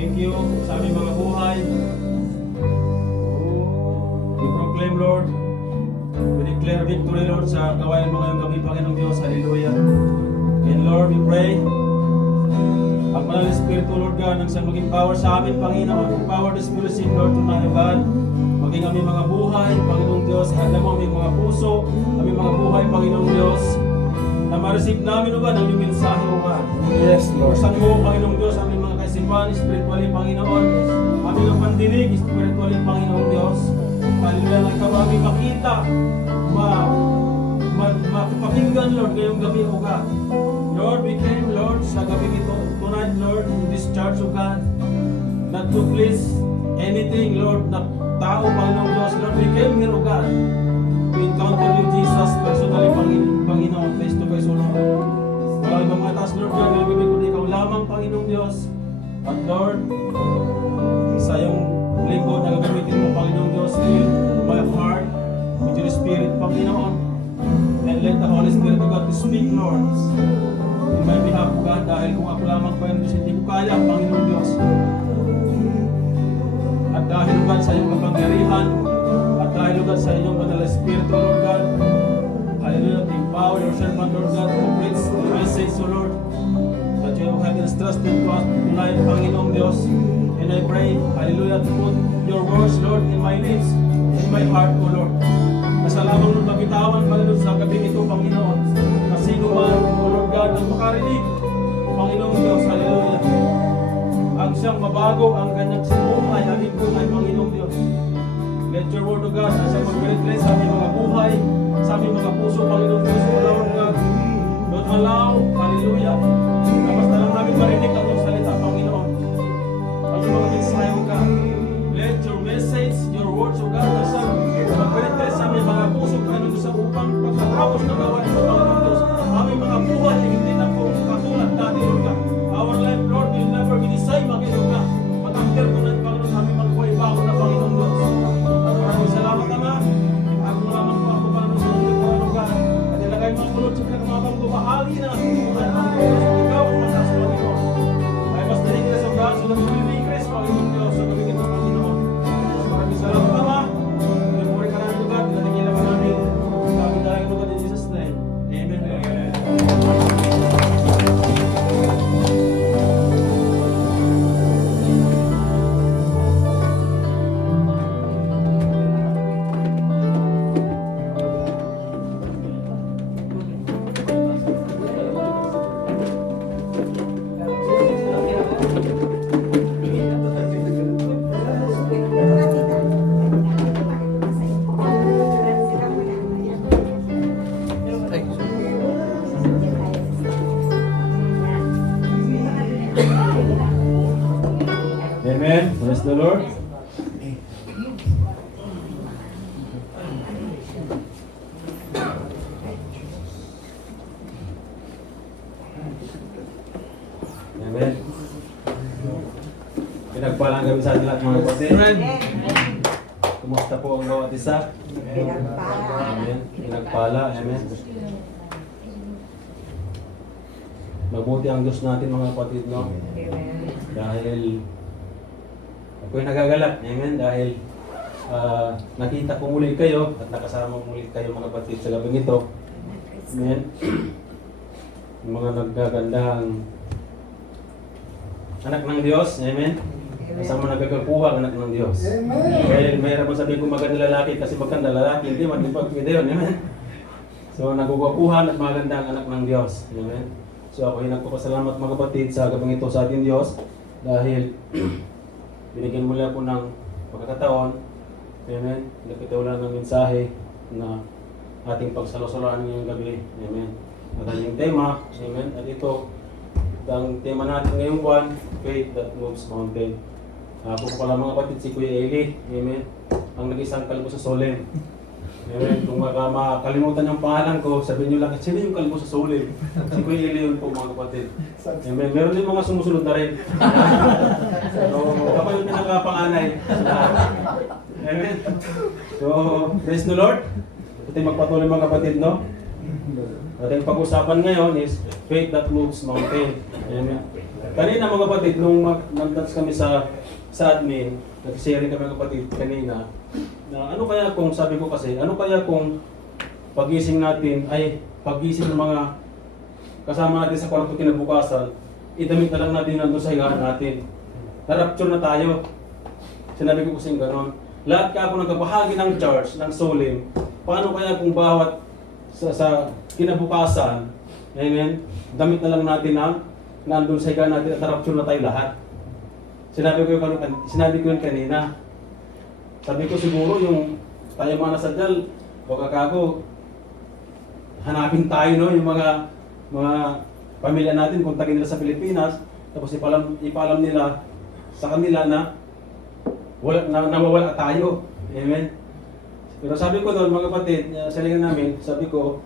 Thank you sa aming mga buhay. We proclaim, Lord. We declare victory, Lord, sa gawain mo ngayong gabi, Panginoong Diyos. Hallelujah. And Lord, we pray, ang Banal na Espiritu, Lord God, nang sa maging power sa amin, Panginoon, empower the Spirit, Lord, tonight, O God. Maging aming mga buhay, Panginoong Diyos, handa mo aming mga puso, aming mga buhay, Panginoong Diyos, na ma-receive namin, O God, ang iyong mensahe, O God. Yes, Lord. Buksan mo, Panginoong Diyos, aming mga kaisipan, spiritually, Panginoon, aming ang pandinig, spiritually, Panginoong Diyos. Hallelujah, na ikaw aming makita, makapakinggan, Lord, ngayong gabi, O God. Lord, we came, Lord, sa gabi ito, tonight, Lord, in this church, O God, not to please anything, Lord, na tao, Panginoong Diyos. Lord, we came here, O God, to encounter you, Jesus, personally, Panginoon, face to face, O Lord. Walang ibang matas, Lord, God, ngayong gabi kundi ikaw lamang, Panginoong Diyos. At Lord, sa iyong lingkod na gagamitin mo, Panginoong Diyos, fill my heart with your Spirit, Panginoon. And let the Holy Spirit of God to speak, Lord, in my behalf, O God, dahil kung ako lamang, Panginoon Diyos, hindi ko kaya, Panginoon Diyos. At dahil, O God, sa iyong kapangyarihan, at dahil, O God, sa iyong Banal na Espiritu, Lord God, hallelujah, to empower your servant, Lord God, to preach the message, O Lord, that you have entrusted to us tonight, Panginoong Diyos. And I pray, hallelujah, to put your words, Lord, in my lips, in my heart, O Lord. Nasa lamang nung mabitawan, Panginoon, sa gabi ito, Panginoon, na sino man, O Lord God, ang makarinig, Panginoong Diyos, hallelujah. Ang siyang mabago, ang kanyang sinuhay, aming buhay, Panginoong Diyos. Let your word, O God, na siyang mag-penetrate sa aming mga buhay, sa aming mga puso, Panginoong Diyos, O Lord God. Don't allow, hallelujah, na basta lang namin marinig ang iyong salita, Panginoon. Ang iyong mga mensahe, O God. Let your message, your words, O God, na siyang mag-penetrate sa aming mga puso, Panginoon Diyos, upang pagkatapos na gawain mo, Panginoong Diyos, aming mga buhay, hindi na po katulad dati, Lord God. Our life, Lord, will never be the same again, Lord God. But after tonight, Panginoon, aming mga buhay bago na, Panginoong Diyos. At maraming salamat, Ama. Ako naman po ako, Panginoon, sa iyong likuran, Lord God. At ilagay mo ang kulot sa pinakamabang bahagi na ating buhay, Panginoon Diyos. Ikaw ang matas, Panginoon. Ay mas na-increase, O God, so that we will increase, Panginoon Diyos, sa gabi ito, Panginoon. Maraming salamat, Ama. Pinupuri ka namin, Lord God. Pinatigilan ka namin. Kami dahil, Lord God, in Jesus' name. Amen. Amen. Praise the Lord. Amen. Pinagpalang gabi sa ating lahat, mga kapatid. Kumusta po ang bawat isa? Amen. Pinagpala. Amen. Mabuti ang Diyos natin, mga kapatid, no? Dahil ako'y nagagalak, amen, dahil nakita ko muli kayo at nakasama muli kayo, mga kapatid, sa gabing ito. Amen. Yung mga nagagandang anak ng Diyos, amen. Kasama nagkakakuha anak ng Diyos. Dahil mayroon mo sabihin kung maganda lalaki kasi maganda lalaki, hindi man ipag-pwede yun, amen. So nagkukuha at magandang anak ng Diyos, amen. So ako'y nagpapasalamat, mga kapatid, sa gabing ito sa ating Diyos dahil binigyan muli ako ng pagkakataon, amen, nagkataon ng mensahe na ating pagsalusalaan ngayong gabi, amen. At ang tema, amen, at ito, ang tema natin ngayong buwan, faith that moves mountain. Ako pala, mga kapatid, si Kuya Eli, amen, ang nag-isang kalbo sa Solen. Amen. Kung makalimutan yung pangalan ko, sabihin nyo lang, sino yung kalbo sa Solen? Si Kuya Eli yun po, mga kapatid. Amen. Meron din mga sumusunod na rin. So, ako yung pinakapanganay. Amen. So, praise the Lord. Ito magpatuloy, mga kapatid, no? Ating pag-usapan ngayon is faith that moves mountain. Amen. Kanina mga kapatid, nung nag-dance kami sa admin, nag-share kami mga kapatid kanina, na ano kaya kung, sabi ko kasi, ano kaya kung pagising natin ay pagising ng mga kasama natin sa kwarto kinabukasan, idamit na lang natin nandun sa higaan natin. Na-rapture na tayo. Sinabi ko kasi gano'n. Lahat ka ako nagkabahagi ng church, ng solim, paano kaya kung bawat sa kinabukasan, amen, damit na lang natin ang nandun sa higaan natin at na-rapture na tayo lahat. Sinabi ko yun kanina. Sabi ko siguro yung tayo mga nasa dyan, baka kako, hanapin tayo no, yung mga pamilya natin, kontakin nila sa Pilipinas, tapos ipalam nila sa kanila na nawawala tayo. Amen. Pero sabi ko doon, mga kapatid, sa lingan namin, sabi ko,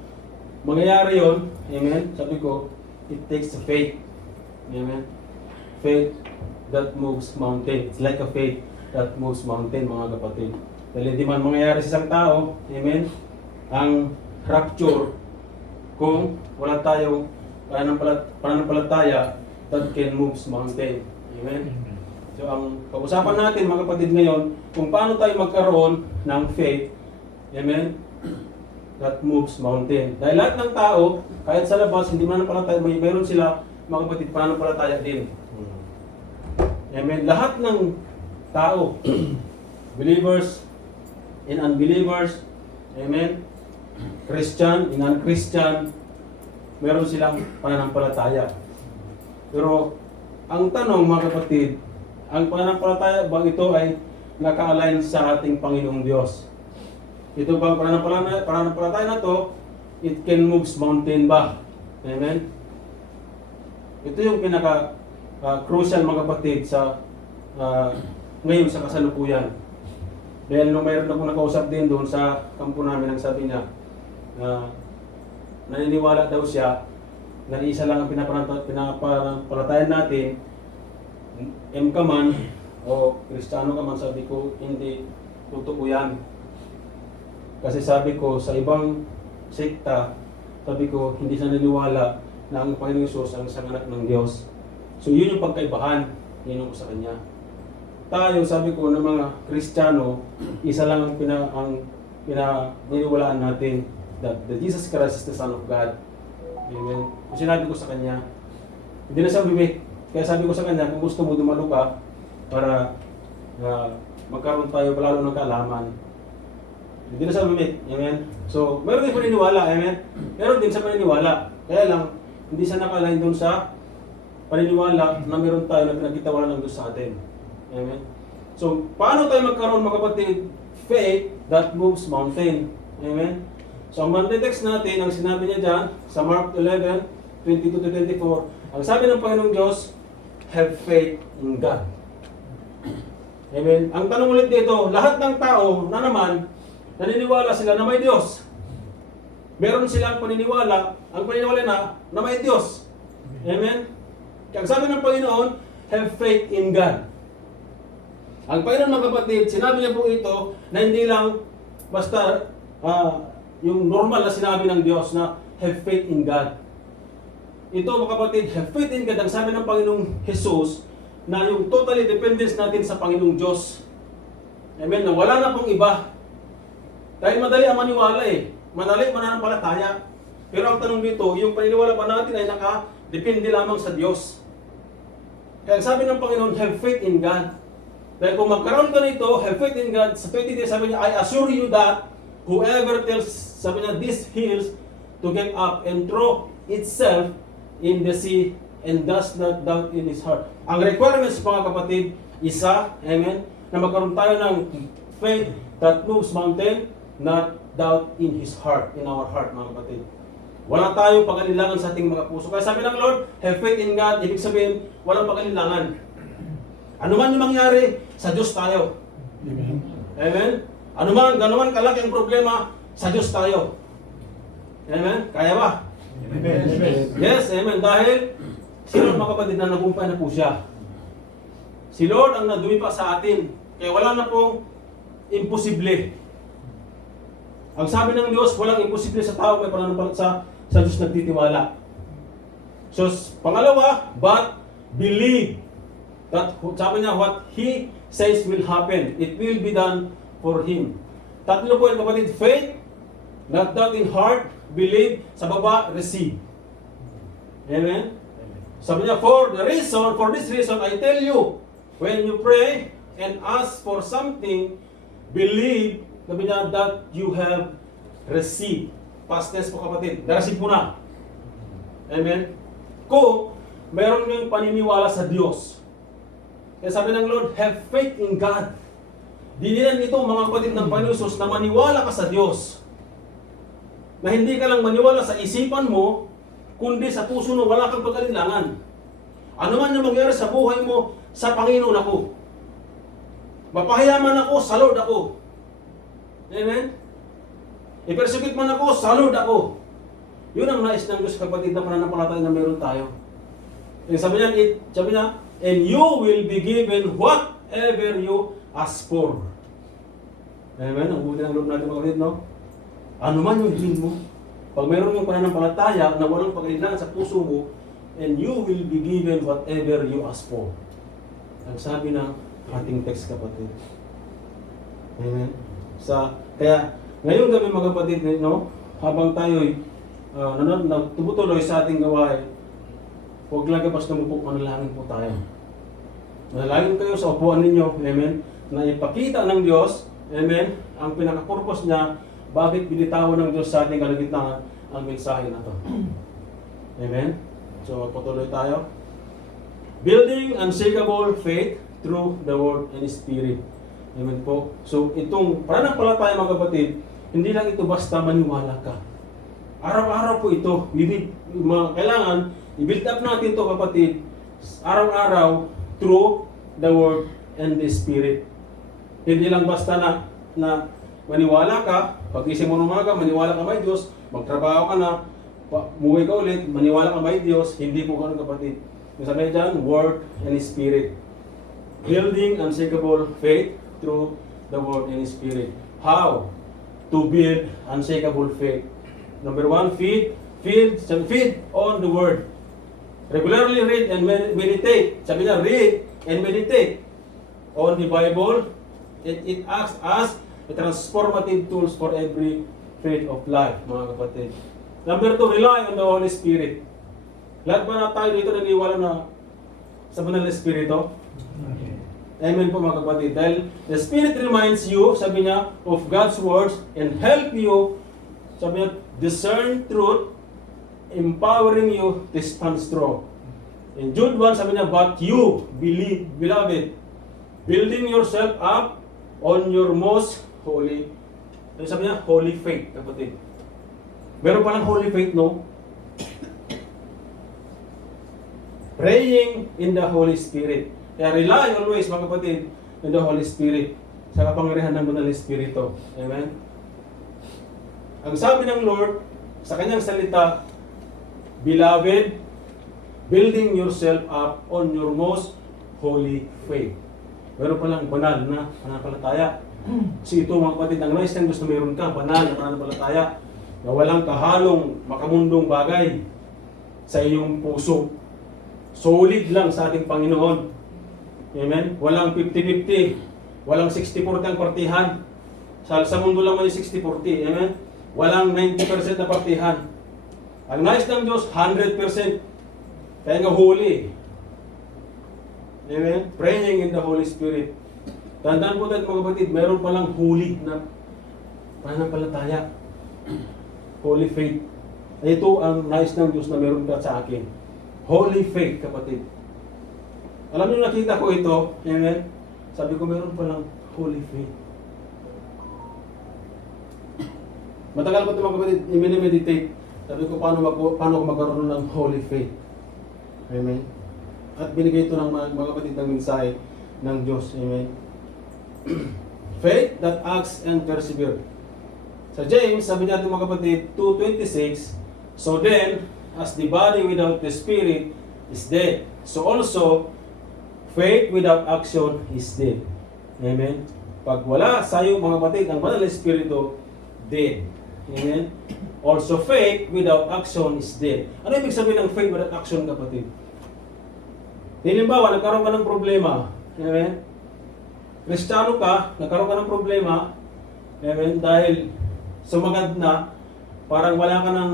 mangyayari yon. Amen. Sabi ko, it takes faith. Amen. Faith that moves mountain. It's like a faith that moves mountain, mga kapatid. Dahil hindi man mangyayari sa isang tao, amen, ang rapture, kung wala tayong pananampalataya that can move mountain. Amen. So ang pag-usapan natin mga kapatid ngayon, kung paano tayo magkaroon ng faith, amen, that moves mountain. Dahil lahat ng tao, kahit sa labas, hindi mananampalataya, mayroon sila mga kapatid pananampalataya din. Amen. Lahat ng tao, believers and unbelievers, amen, Christian and non-Christian, meron silang pananampalataya. Pero ang tanong mga kapatid, ang pananampalataya ba ito ay naka-align sa ating Panginoong Diyos? Ito bang pananampalataya na to, it can move mountain ba? Amen? Ito yung pinaka crucial mga kapatid sa ngayon sa kasalukuyan. Dahil nung mayroon akong nakausap din doon sa kampo namin, ang sabi niya, naniniwala daw siya na isa lang ang pinapanapalatayan natin, M ka man o Kristiyano ka man. Sabi ko, hindi totoo yan. Kasi sabi ko, sa ibang sekta, sabi ko, hindi siya naniniwala na ang Panginoong Hesus ang isang anak ng Diyos. So yun yung pagkaibahan, yun yung sa kanya. Tayo, sabi ko, ng mga Kristiyano, isa lang ang pinaniniwalaan natin, that Jesus Christ is the Son of God. Amen. Kung sinabi ko sa kanya, hindi na siya bibig. Kaya sabi ko sa kanya, kung gusto mo dumalo ka para magkaroon tayo lalo ng kaalaman, hindi na siya bibig. Amen. So, meron din paniniwala. Amen. Meron din sa paniniwala. Kaya lang, hindi siya nakalain doon sa paniniwala na meron tayo na pinagkitawalan ng Diyos sa atin. Amen. So, paano tayo magkaroon mga kapatid? Faith that moves mountain. Amen. So, ang Monday text natin, ang sinabi niya dyan, sa Mark 11, 22-24, ang sabi ng Panginoong Diyos, have faith in God. Amen. Ang tanong ulit dito, lahat ng tao na naman, naniniwala sila na may Diyos. Meron silang paniniwala, ang paniniwala na may Diyos. Amen. Kaya ang sabi ng Panginoon, have faith in God. Ang Panginoon mga kapatid, sinabi niya po ito na hindi lang basta yung normal na sinabi ng Diyos na have faith in God. Ito mga kapatid, have faith in God, ang sabi ng Panginoong Jesus, na yung totally dependence natin sa Panginoong Diyos. Amen, na wala na pong iba. Dahil madali ang maniwala madali mananampalataya. Pero ang tanong dito, yung paniniwala ba natin ay nakadepende lamang sa Diyos. Kaya sabi ng Panginoon, have faith in God. Dahil kung magkaroon ka nito, have faith in God, sa 20 days, sabi niya, I assure you that whoever tells, sabi niya, these hills to get up and throw itself in the sea and does not doubt in his heart. Ang requirements mga kapatid, isa, amen, na magkaroon tayo ng faith that moves mountain, not doubt in his heart, in our heart mga kapatid. Wala tayong pag-alilangan sa ating mga puso. Kaya sabi ng Lord, have faith in God, ibig sabihin, walang pag-alilangan. Ano man yung mangyari, sa Diyos tayo. Amen. Amen. Ano man kalaki ang problema, sa Diyos tayo. Amen. Kaya ba? Amen. Yes, amen. Dahil, si Lord mga kapatid na nagumpay na po siya. Si Lord ang nadumi pa sa atin. Kaya wala na pong imposible. Ang sabi ng Diyos, walang imposible sa tao may pananampalataya sa Diyos nagtitiwala. So, pangalawa, but believe that, sabi niya, what He says will happen. It will be done for Him. Tatlo po yung kapatid, faith, not that in heart, believe, sa baba, receive. Amen? Sabi niya, for this reason, I tell you, when you pray and ask for something, believe, sabi niya, that you have received. Past tense po kapatid, na-receive mo na. Amen? Kung meron kang paniniwala sa Diyos. Kaya sabi ng Lord, have faith in God. Dinilan ito mga kapatid ng Panginoon Jesus na maniwala ka sa Diyos. Na hindi ka lang maniwala sa isipan mo, kundi sa puso mo wala kang pag-alinlangan. Ano man yung mangyari sa buhay mo, sa Panginoon ako. Mapahayaman ako, sa Lord ako. Amen? I-persecute man ako, sa Lord ako. Yun ang nais ng Diyos kapatid na pananampalataya na meron tayo. And sabi niya, and you will be given whatever you ask for. Amen? Ang buti ng Lord natin kapatid, no? Ano man yung hiling mo, pag meron yung pananampalataya na walang pag-alinlangan sa puso mo, and you will be given whatever you ask for. Ang sabi ng ating text kapatid. Amen? Kaya, ngayong gabi mga kapatid, no? Habang tayo'y tumutuloy sa ating gawain, huwag lang basta manalangin po tayo. Manalangin kayo sa upuan ninyo, amen, na ipakita ng Diyos, amen, ang pinaka-purpose niya, bakit binitawan ng Diyos sa ating kalagitnaan ang mensahe na to. Amen? So, magpatuloy tayo. Building unshakable faith through the Word and Spirit. Amen po. So, itong pananampalataya mga kapatid, hindi lang ito basta maniwala ka. Araw-araw po ito. Kailangan i-build up natin ito kapatid, araw-araw through the Word and the Spirit. Hindi lang basta na maniwala ka, pag-isip mo ng umaga, maniwala ka may Diyos, magtrabaho ka na, umuwi ka ulit, maniwala ka may Diyos, hindi po ganun kapatid. Yung sabi dyan, Word and Spirit. Building unshakable faith through the Word and Spirit. How to build unshakable faith? Number one, feed on the Word. Regularly read and meditate. Sabi niya, read and meditate on the Bible. It acts as a transformative tools for every phase of life, mga kapatid. Number two, rely on the Holy Spirit. Lahat ba na tayo dito naniwala na sa Banal na Espiritu? Okay. Amen po mga kapatid. Dahil the Spirit reminds you, sabi niya, of God's words and help you, sabi niya, discern truth, empowering you to stand strong. In Jude 1, sabi niya, but you, believe, beloved, building yourself up on your most holy, sabi niya, holy faith, kapatid. Meron palang holy faith, no? Praying in the Holy Spirit. Kaya rely always, mga kapatid, in the Holy Spirit. Sa kapangyarihan ng Banal na Espiritu. Amen? Ang sabi ng Lord, sa kanyang salita, beloved, building yourself up on your most holy faith. Meron palang banal na pananampalataya. Kasi ito mga kapatid, ang nais ng Diyos na meron ka, banal na pananampalataya, na walang kahalong makamundong bagay sa iyong puso. Solid lang sa ating Panginoon. Amen? Walang 50-50. Walang 60-40 ang partihan. Sa mundo lang may 60-40. Amen? Walang 90% na partihan. Ang nais ng Diyos, 100%. Kaya nga holy. Amen? Praying in the Holy Spirit. Tandaan po tayo mga kapatid, meron palang holy na pananampalataya. Holy faith. Ito ang nais ng Diyos na meron ka sa akin. Holy faith, kapatid. Alam niyo, nakita ko ito. Amen? Sabi ko, meron palang holy faith. Matagal ko ito mga kapatid, i-meditate. Sabi ko, paano ako magkaroon ng holy faith. Amen? At binigay ito ng mga kapatid ng mensahe ng Diyos. Amen? Faith that acts and persevere. Sa James, sabi natin mga kapatid, 2:26, so then, as the body without the spirit is dead, so also, faith without action is dead. Amen? Pag wala sa iyo mga kapatid, ang Banal na Espiritu, dead. Amen? Also, faith without action is dead. Ano ibig sabihin ng faith without action, kapatid? Halimbawa, nagkaroon ka ng problema. Amen? Kristiyano ka, nagkaroon ka ng problema. Amen? Dahil sumagad na, parang wala ka ng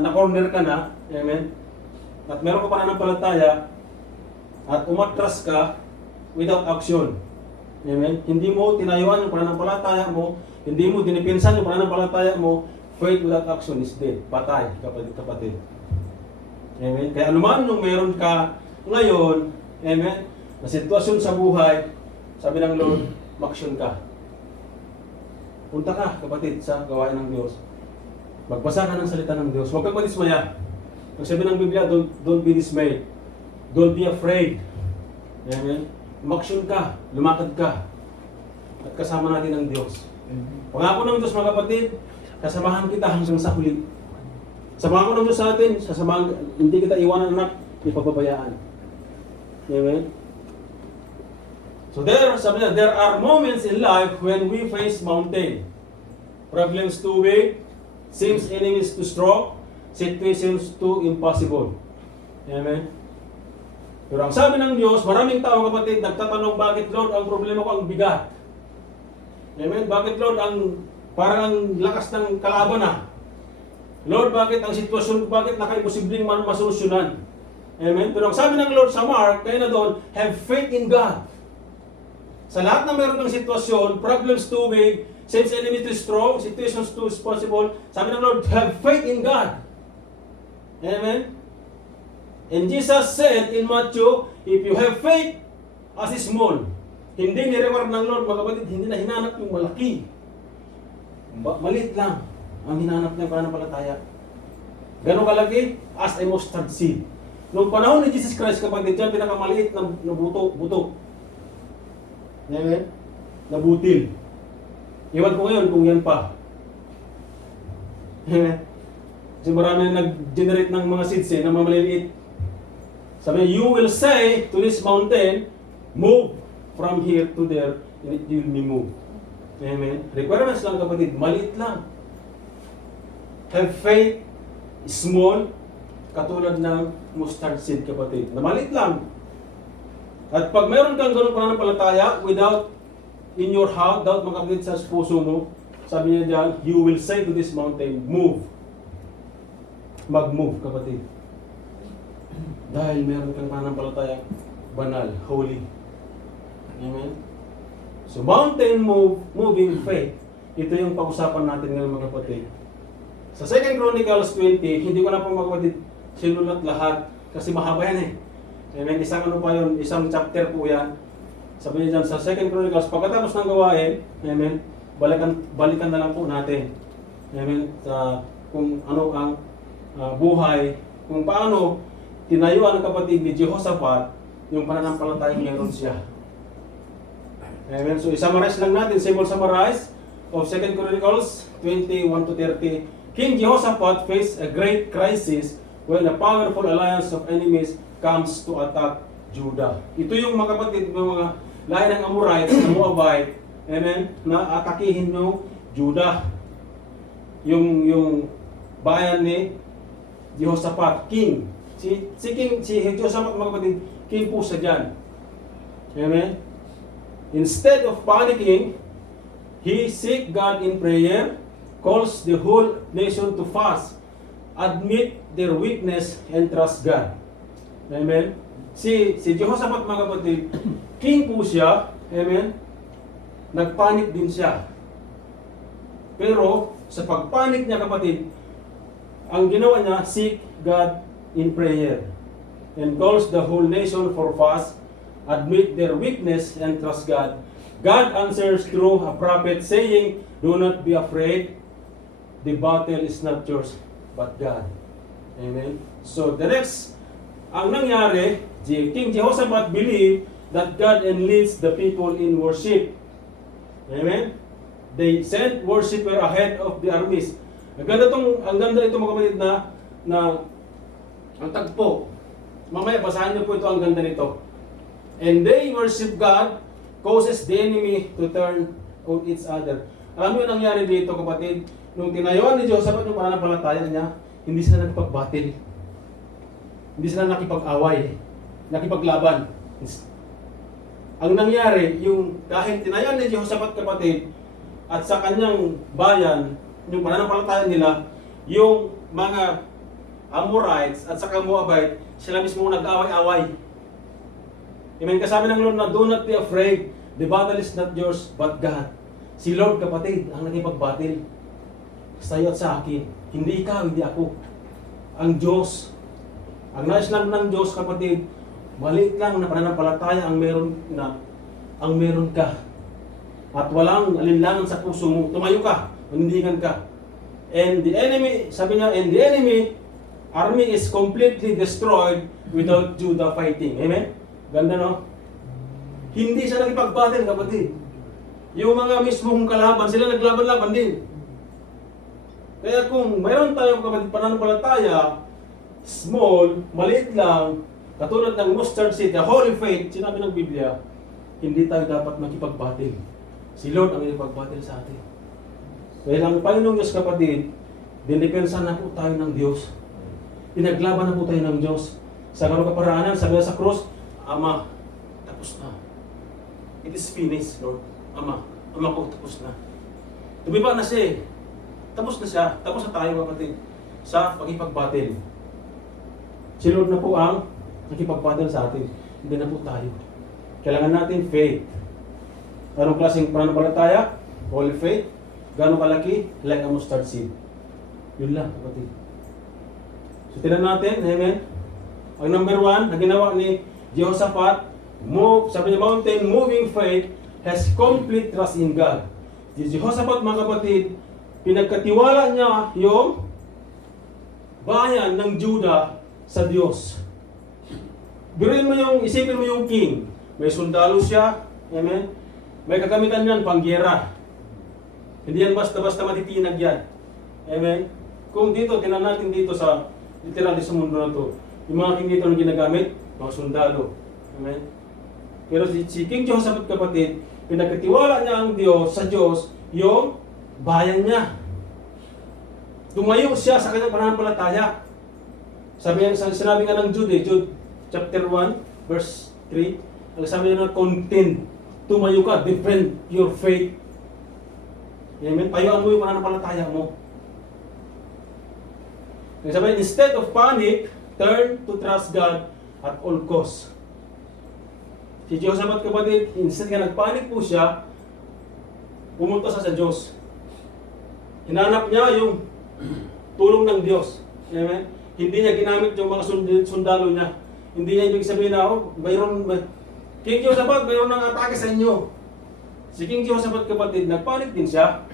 na-corner ka na. Amen? At meron ka pananampalataya at umatras ka without action. Amen? Hindi mo tinayuan yung pananampalataya mo, hindi mo dinipinsan yung pananampalataya mo, faith without action is dead. Patay, kapatid. Amen? Kaya anuman yung meron ka ngayon, amen, na sitwasyon sa buhay, sabi ng Lord, maksyon ka. Punta ka, kapatid, sa gawain ng Diyos. Magbasa ka ng salita ng Diyos. Huwag kang madismaya. Ang sabi ng Biblia, don't be dismayed. Don't be afraid. Amen? Maksyon ka, lumakad ka. At kasama natin ang Diyos. Pangako ng Diyos, mga kapatid, kasamahan kita hanggang sa huli. Sa pangako ng Diyos sa atin, hindi kita iwanan, anak, ipababayaan. Amen? So sabi niya, there are moments in life when we face mountain. Problems too big, seems enemies too strong, situations too impossible. Amen? Pero ang sabi ng Diyos, maraming tao, kapatid, nagtatanong, bakit Lord, ang problema ko ang bigat? Amen? Bakit Lord, parang ang lakas ng kalaban na? Lord, bakit ang sitwasyon ko, bakit naka-imposibleng masolusyonan? Amen? Pero ang sabi ng Lord sa Mark, kaya na doon, have faith in God. Sa lahat ng meron ng sitwasyon, problems too big, seems enemy too strong, situations too possible, sabi ng Lord, have faith in God. Amen? And Jesus said in Matthew, if you have faith as small, hindi ni-reward ng Lord, mga kapatid, hindi na hinanap yung malaki. Maliit lang ang hinanap niya pananampalataya. Gano'ng kalaki? As a mustard seed. Noong panahon ni Jesus Christ, kapatid, yan pinakamaliit na buto. Amen? Na butil. Iwan ko ngayon kung yan pa. Amen? Kasi marami na nag-generate ng mga seeds na maliliit. Sabi niya, you will say to this mountain, move from here to there, and it will be moved. Amen? Requirements lang, kapatid, maliit lang. Have faith, small, katulad ng mustard seed, kapatid. Na maliit lang. At pag meron kang ganun pananampalataya, without in your heart, doubt, mga kapatid, sa puso mo, sabi niya dyan, you will say to this mountain, move. Mag-move, kapatid. Dahil meron kang pananampalataya, banal, holy. Amen? So, mountain moving faith. Ito yung pag-usapan natin ngayon, mga kapatid. Sa 2 Chronicles 20, hindi ko na po, mga kapatid, sinulat lahat. Kasi mahaba yan eh. Amen? Isang chapter po yan. Sabi niya dyan sa 2 Chronicles, pagkatapos ng gawain, amen, balikan na lang po natin. Amen? Kung ano ang buhay, kung paano tinayuan ng kapatid ni Jehoshaphat yung pananampalatayang meron siya. Amen? So, i-summarize lang natin, simple summarize of 2 Chronicles 21-30. King Jehoshaphat faced a great crisis when a powerful alliance of enemies comes to attack Judah. Ito yung mga kapatid, mga lahi ng Amorites, ng Moabite, amen, na atakihin yung Judah. Yung bayan ni Jehoshaphat, king. Si Jehoshaphat, mga kapatid, king po siya dyan. Amen. Instead of panicking, he seek God in prayer, calls the whole nation to fast, admit their weakness, and trust God. Amen. Si Jehoshaphat, mga kapatid, king po siya. Amen. Nagpanik din siya. Pero sa pagpanik niya, kapatid, ang ginawa niya, seek God in prayer and calls the whole nation for fast, admit their weakness, and trust God. God answers through a prophet saying, do not be afraid. The battle is not yours, but God. Amen. So the next, ang nangyari, King Jehoshaphat believed that God enleads the people in worship. Amen. They sent worshiper ahead of the armies. Ang ganda ito, mga kapatid, na ang tagpo. Mamaya basahin niyo po ito, ang ganda nito. And they worship God, causes the enemy to turn on each other. Alam mo yung nangyari dito, kapatid? Nung tinayuan ni Josaphat yung pananampalataya niya, hindi sila nakipagbatil. Hindi sila nakipag-away, nakipaglaban. Ang nangyari, yung dahil tinayuan ni Josaphat, kapatid, at sa kanyang bayan, yung pananampalataya nila, yung mga Amorites at saka Moabite, sila mismo nag-away-away. Amen. Kasabi ng Lord na, do not be afraid. The battle is not yours, but God. Si Lord, kapatid, ang nagipagbatil sa iyo at sa akin. Hindi ikaw, hindi ako. Ang Diyos. Ang nais lang ng Diyos, kapatid, maliit lang na pananampalataya ang meron ka. At walang alinlangan sa puso mo. Tumayo ka, manindigan ka. And the enemy, sabi niya, and the enemy army is completely destroyed without Judah fighting. Amen? Ganda, no? Hindi siya nakipagbattle, kapatid. Yung mga mismong kalaban, sila naglaban-laban din. Kaya kung mayroon tayong, kapatid, pananampalataya, small, maliit lang, katulad ng mustard seed, the holy faith, sinabi ng Biblia, hindi tayo dapat makipagbattle. Si Lord ang nakipagbattle sa atin. Kaya ang Panginoong Diyos, kapatid, dinipensa na po tayo ng Diyos. Pinaglaban na po tayo ng Diyos. Sa kaparaanan, sabi sa krus, Ama, tapos na. It is finished, Lord. Ama ko, tapos na. Tumiba na siya eh. Tapos na siya. Tapos na tayo, kapatid, sa pagkipagbatil. Si Lord na po ang nakipagbatil sa atin. Hindi na po tayo. Kailangan natin faith. Anong klaseng pananampalataya? Holy faith. Gano'ng kalaki? Like a mustard seed. Yun lang, kapatid. So, tignan natin, amen. Ang number 1 na ginawa ni Jehoshaphat, sabi niya, mountain moving faith has complete trust in God. Si Jehoshaphat, mga kapatid, pinagkatiwala niya yung bayan ng Judah sa Diyos. Isipin mo yung king. May sundalo siya, amen. May kagamitan niyan, panggera. Hindi yan basta-basta matitinag yan. Amen. Kung dito, tinan natin dito sa literal sa mundo na to, yung mga king dito na ginagamit, mga sundalo. Amen. Pero si King Jehoshaphat, kapatid, pinagkatiwala niya ang Diyos, sa Diyos, yung bayan niya. Tumayo siya sa kanyang pananampalataya. Sinabi nga ng Jude, Jude chapter 1, verse 3, ang sabi niya na, contend, tumayo ka, defend your faith. Amen. Tayuan mo yung pananampalataya mo. Sabi, instead of panic, turn to trust God at all costs. Si Jehoshaphat, kapatid, instead nga nagpanik po siya, pumunta sa Diyos. Hinanap niya yung tulong ng Diyos. Amen. Hindi niya ginamit yung mga sundalo niya. Hindi niya ibig sabihin na, King Jehoshaphat, mayroon nang atake sa inyo. Si King Jehoshaphat, kapatid, nagpanik din siya.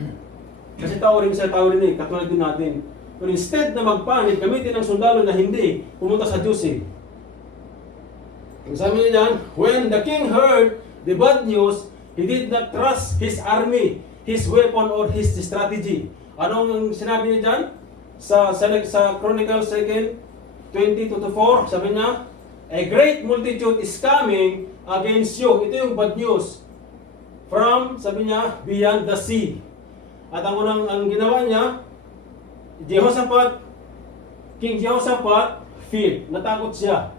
Kasi tao rin eh, katulad din natin. Pero instead na magpanik, gamitin ang sundalo na hindi, pumunta sa Diyos eh. Ang sabi niya dyan, when the king heard the bad news, he did not trust his army, his weapon, or his strategy. Anong sinabi niya dyan? Sa Chronicles 2, 20-4, sabi niya, a great multitude is coming against you. Ito yung bad news. From, sabi niya, beyond the sea. At ang ginawa niya, King Jehoshaphat, feared, natakot siya.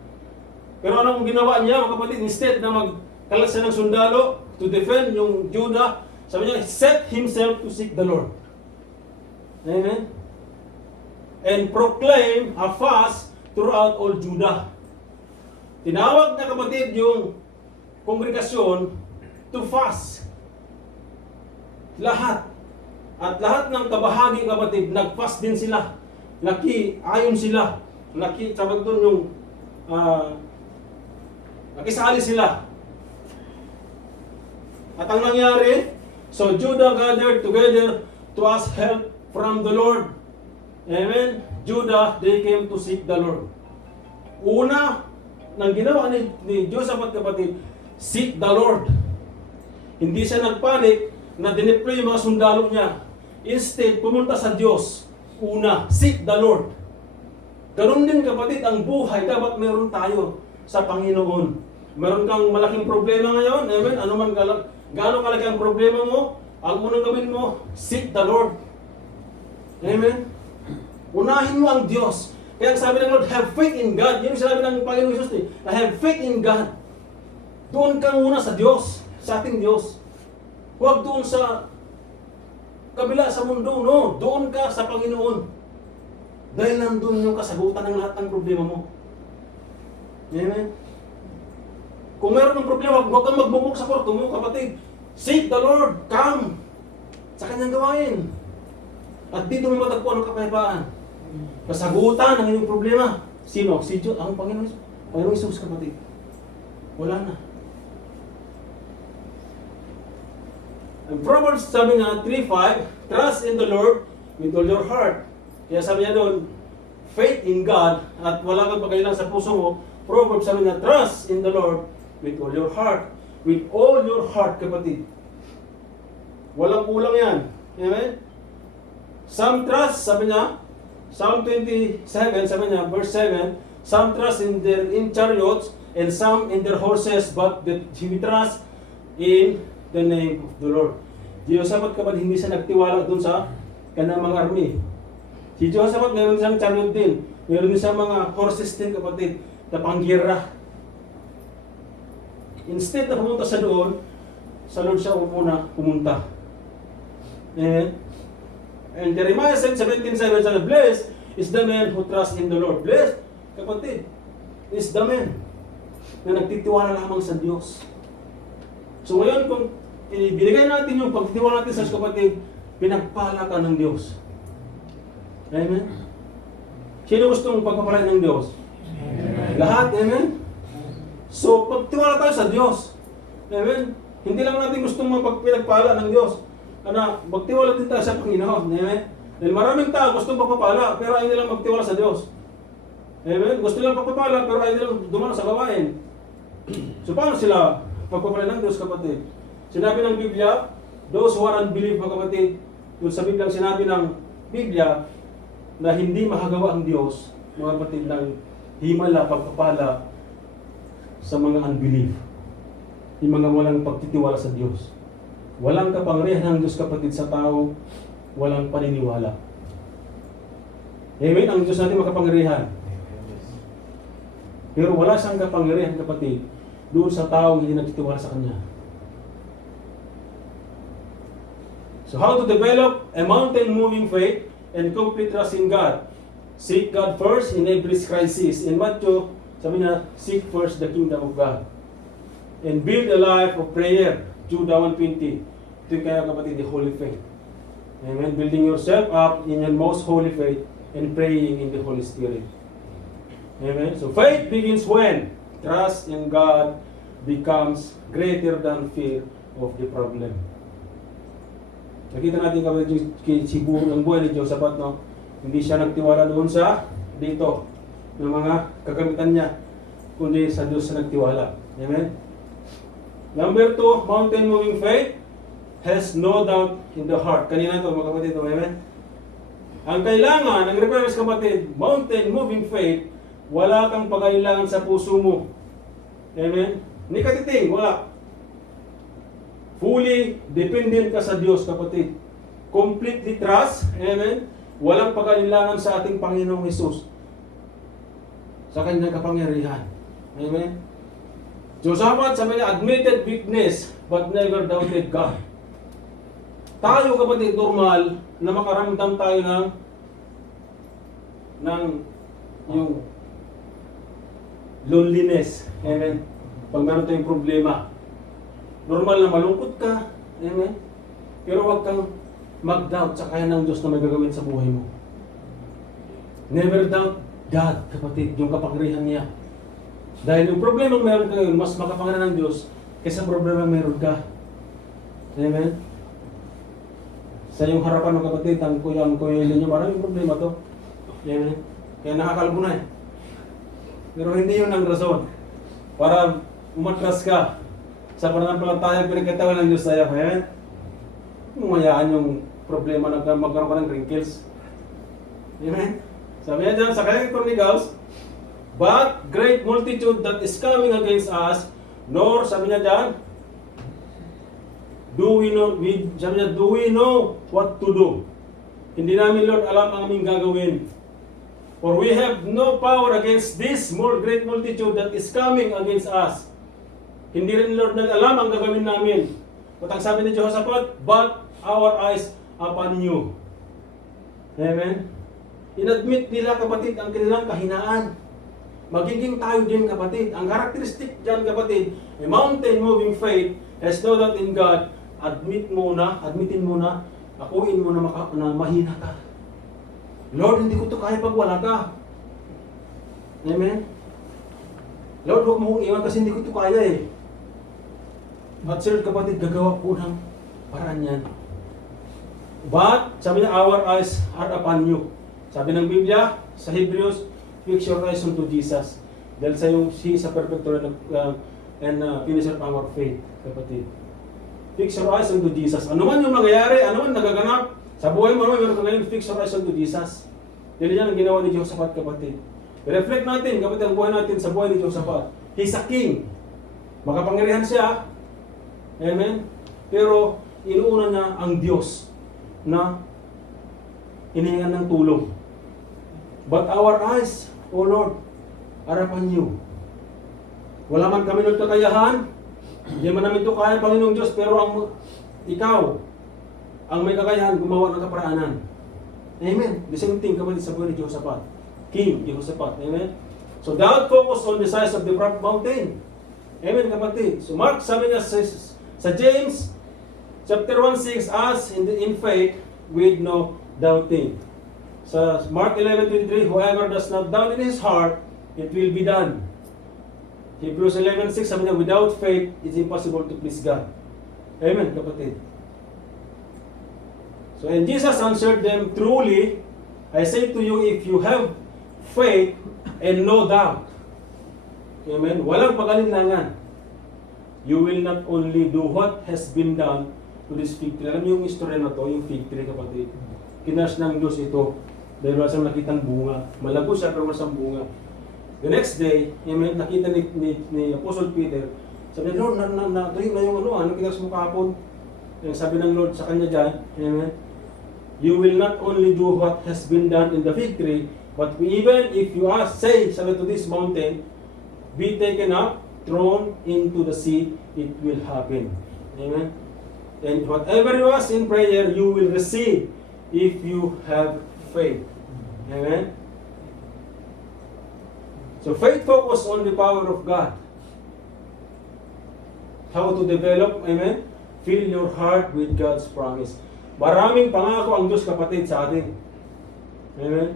Pero anong ginawa niya, mga kapatid, instead na magkalat siya ng sundalo to defend yung Judah, sabi niya, set himself to seek the Lord. Amen? And proclaim a fast throughout all Judah. Tinawag na, kapatid, yung kongregasyon to fast. Lahat. At lahat ng kabahagi, kapatid, nag-fast din sila. Ayon sila. Sabi doon yung nakisali sila. At ang nangyari, so Judah gathered together to ask help from the Lord. Amen? Judah, they came to seek the Lord. Una, nang ginawa ni Jehoshaphat, kapatid, seek the Lord. Hindi siya nagpanik na dineploy yung mga sundalo niya. Instead, pumunta sa Diyos. Una, seek the Lord. Ganon din, kapatid, ang buhay dapat meron tayo sa Panginoon. Meron kang malaking problema ngayon, amen? Gaano kalaki ang problema mo? ang unang gawin mo, seek the Lord. Amen? Unahin mo ang Diyos. Kaya ang sabi ng Lord, have faith in God. Yun yung sinabi ng Panginoon Jesus, have faith in God. Doon ka muna sa Diyos, sa ating Diyos. Huwag doon sa kabila sa mundo, no. Doon ka sa Panginoon. Dahil nandun yung kasagutan ng lahat ng problema mo. Amen? Kung meron ng problema, huwag kang magbumuk sa kwarto mo, kapatid. Seek the Lord, come sa kanyang gawain. At dito mo matagpuan ang kapayapaan. Kasagutan ng inyong problema. Sino? Si Diyos, ang Panginoon Jesus, kapatid. Wala na. And Proverbs sabi nga, 3:5, trust in the Lord with all your heart. Kaya sabi niya doon, faith in God, at wala kang pagkailangan sa puso mo. Proverbs sabi niya, trust in the Lord with all your heart. With all your heart, kapatid. Walang kulang yan. Amen? Some trust, sabi niya, Psalm 27, sabi niya, verse 7, some trust in chariots, and some in their horses, but we trust in the name of the Lord. Jehoshaphat, kapatid, hindi siya nagtiwala dun sa kanyang mga army. Si Jehoshaphat, meron siyang chariot din. Meron din siyang mga horses din, kapatid, na panggiyera. Instead na pumunta sa doon, sa Lord siya muna pumunta. Amen? And Jeremiah 17:7 sabi, blessed is the man who trusts in the Lord. Blessed, kapatid, is the man na nagtitiwala lamang sa Diyos. So ngayon, kung binigay natin yung pagtitiwala natin sa Diyos, kapatid, pinagpala ka ng Diyos. Amen? Sino gustong pagpapalain ng Diyos? Amen. Lahat, amen? So, pagtiwala tayo sa Diyos. Amen? Hindi lang natin gustong pinagpala ng Diyos. Magtiwala din tayo sa Panginoon. Amen? Dahil maraming tao gustong pagpapala, pero ayaw nilang magtiwala sa Diyos. Amen? Gusto nilang pagpapala, pero ayaw nilang dumalo sa gawain. So, paano sila pagpapala ng Diyos, kapatid? Sinabi ng Biblia, those who are unbelievers, kapatid, yung sa Biblia, sinabi ng Biblia, na hindi mahagawa ang Diyos, mga kapatid, ng himala, pagpapala sa mga unbelief. Yung mga walang pagtitiwala sa Diyos. Walang kapangyarihan ng Diyos, kapatid, sa tao, walang paniniwala. Amen? Ang Diyos natin makapangyarihan. Pero wala siyang kapangyarihan, kapatid, doon sa tao hindi nagtitiwala sa Kanya. So how to develop a mountain-moving faith and complete trust in God? Seek God first in every crisis. In Matthew, sabi niya, seek first the kingdom of God. And build a life of prayer. Jude 1:20. Ito yung kaya, kapatid, the holy faith. Amen. Building yourself up in your most holy faith and praying in the Holy Spirit. Amen. So faith begins when trust in God becomes greater than fear of the problem. Nakita natin, kapatid, ang buhay ni Jehoshaphat, no? Hindi siya nagtiwala doon sa dito ng mga kagamitan niya, kundi sa Diyos siya nagtiwala. Amen? Number 2, mountain moving faith has no doubt in the heart. Kanina ito, mga kapatid, amen? Ang kailangan, ang requirements, kapatid, mountain moving faith, wala kang pag-ailangan sa puso mo. Amen? Hindi ka titing, wala. Fully dependent ka sa Diyos, kapatid. Completely trust, amen? Walang pag-ailangan sa ating Panginoong Jesus. Sa kanyang kapangyarihan. Amen? Jehoshaphat, sabi niya, admitted weakness, but never doubted God. Tayo, kapatid, normal na makaramdam tayo ng yung loneliness. Amen? Pag meron tayong problema. Normal na malungkot ka. Amen? Pero huwag kang mag-doubt sa kaya ng Diyos na may gagawin sa buhay mo. Never doubt God, kapatid, yung kapangyarihan niya. Dahil yung problema meron ka ngayon, mas makapangyarihan ng Diyos kaysa problema meron ka. Amen? Sa iyong harapan ng kapatid, ang kuya ninyo, maraming problema to. Amen? Kaya nakakalbo na eh. Pero hindi yun ang rason para umatras ka sa pananampalatayang pinagkatawan ng Diyos sa iyo. Amen? Umayaan yung problema na magkaroon ka ng wrinkles. Amen? Sabi niya dyan sa kanyang Chronicles, but great multitude that is coming against us, nor, sabi niya dyan, sabi niya, do we know what to do? Hindi namin, Lord, alam ang aming gagawin. For we have no power against this great multitude that is coming against us. Hindi rin, Lord, alam ang gagawin namin. At ang sabi ni Jehoshaphat, but our eyes upon you. Amen? Inadmit nila, kapatid, ang kanilang kahinaan. Magiging tayo din, kapatid. Ang karakteristik dyan, kapatid, a mountain-moving faith has no doubt in God. Admitin mo na, akuin mo na mahina ka. Lord, hindi ko ito kaya pag wala ka. Amen? Lord, huwag mo kong iwan kasi hindi ko ito kaya eh. At sir, kapatid, gagawa po ng paraan yan. But, sabi niya, our eyes are upon you. Sabi ng Biblia, sa Hebrews, fix your eyes unto Jesus. Dahil sa yung He is a perfecter and finisher of our faith, kapatid. Fix your eyes unto Jesus. Ano man yung mangyayari, ano man nagaganap, sa buhay mo, meron ka ngayon, fix your eyes unto Jesus. Dahil yan ang ginawa ni Jehoshaphat, kapatid. I-reflect natin, kapatid, ang buhay natin sa buhay ni Jehoshaphat. He's a king. Makapangyarihan siya. Amen? Pero, inuuna niya ang Diyos na hinihingan ng tulong. But our eyes, O Lord, are upon you. Wala man kami ng kakayahan, hindi man namin ito kaya, Panginoong Diyos, pero ikaw, ang may kakayahan, gumawa ng kaparaanan. Amen. The same thing, kapatid, sa buhay ni Jehoshaphat. King Jehoshaphat. Amen. So, don't focus on the size of the mountain. Amen, kapatid. So, Mark, sabi niya sa James, chapter 1:6, as in faith, with no doubting. Sa Mark 11:23, whoever does not doubt in his heart, it will be done. Hebrews 11:6, sabi niya, without faith, it's impossible to please God. Amen, kapatid. So, and Jesus answered them, truly, I say to you, if you have faith and no doubt, amen, walang pag-alinlangan, you will not only do what has been done to this fig tree. Alam niyo yung istorya na to, yung fig tree, kapatid. Kinas ng Diyos ito dahil wala siyang nakitang bunga. Malago siya pero wala siyang bunga. The next day, amen, nakita ni Apostle Peter, sabi niya, Lord, natuloy na yung ano kinas mo kahapon. Yung sabi ng Lord sa kanya dyan, amen, you will not only do what has been done in the fig tree, but even if you say, sabi to this mountain, be taken up, thrown into the sea, it will happen. Amen. And whatever you ask in prayer, you will receive if you have faith. Amen. So faith focus on the power of God. How to develop, amen? Fill your heart with God's promise. Maraming pangako ang Diyos, kapatid, sa atin. Amen.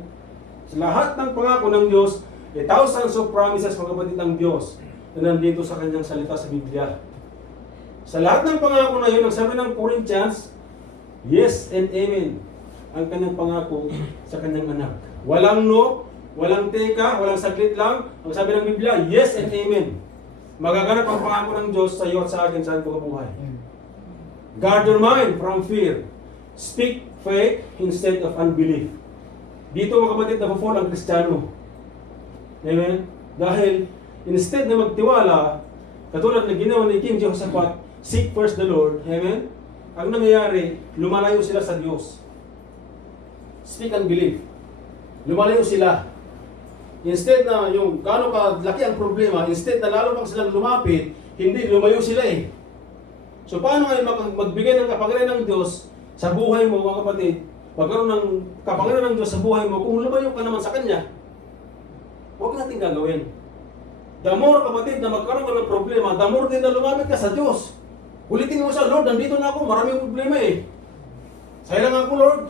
Sa lahat ng pangako ng Diyos, thousands of promises, mga kapatid, ng Diyos na nandito sa kanyang salita sa Biblia. Sa lahat ng pangako na yun, ang sabi ng Corinthians, yes and amen ang kanyang pangako sa kanyang anak. Walang no, walang teka, walang saglit lang. Ang sabi ng Biblia, yes and amen. Magaganap ang pangako ng Diyos sa iyo at sa akin sa ating pagkabuhay. Guard your mind from fear. Speak faith instead of unbelief. Dito, mga kapatid, na-fall ang Kristiyano. Amen? Dahil instead na magtiwala, katulad na ginawa ni King Jehoshaphat, seek first the Lord. Amen? Ang nangyayari, lumalayo sila sa Diyos. Speak and believe. Lumalayo sila. Instead na yung gaano kalaki ang problema, instead na lalo pang silang lumapit, hindi, lumayo sila eh. So paano ngayon magbigay ng kapangyarihan ng Diyos sa buhay mo, mga kapatid? Magkaroon ng kapangyarihan ng Diyos sa buhay mo, kung lumayo ka naman sa Kanya, huwag natin gagawin. The more, kapatid, na magkaroon ka ng problema, the more din na lumapit ka sa Diyos. Ulitin mo siya, Lord, nandito na ako, maraming problema eh. Sa'yo lang ako, Lord.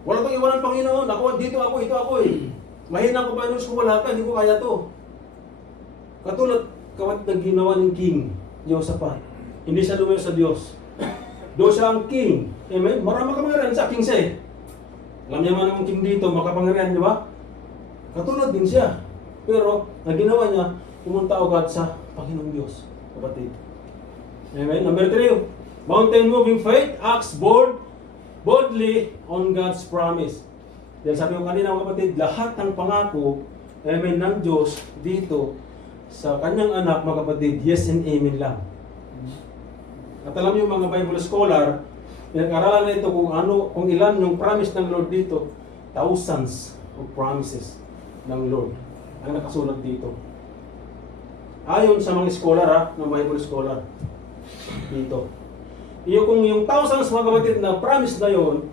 Wala itong iwan ng Panginoon. Ako, dito ako, ito ako eh. Mahina ko ba yung kung wala ka, hindi ko kaya to. Katulad, kapatid, ng ginawa ng King Jehoshaphat. Hindi siya lumayo sa Diyos. Doon siya ang king. Amen? Maraming kapangyarihan sa king siya eh. Alam niya man ang king dito, makapangyarihan, di ba? Katulad din siya. Pero, ang ginawa niya, pumunta agad sa Panginoong Diyos. Kapatid. Amen? Number 3, mountain moving faith acts boldly on God's promise. Dahil sabi ko kanina, mga kapatid, lahat ng pangako, amen, ng Diyos dito sa kanyang anak, mga kapatid, yes and amen lang. At alam niyo mga Bible scholar, pinag-aralan na ito kung ilan yung promise ng Lord dito. Thousands of promises ng Lord ang nakasulat dito. Ayon sa mga scholar ng Bible scholar dito. Kung yung thousands mga kapatid na promise na yon,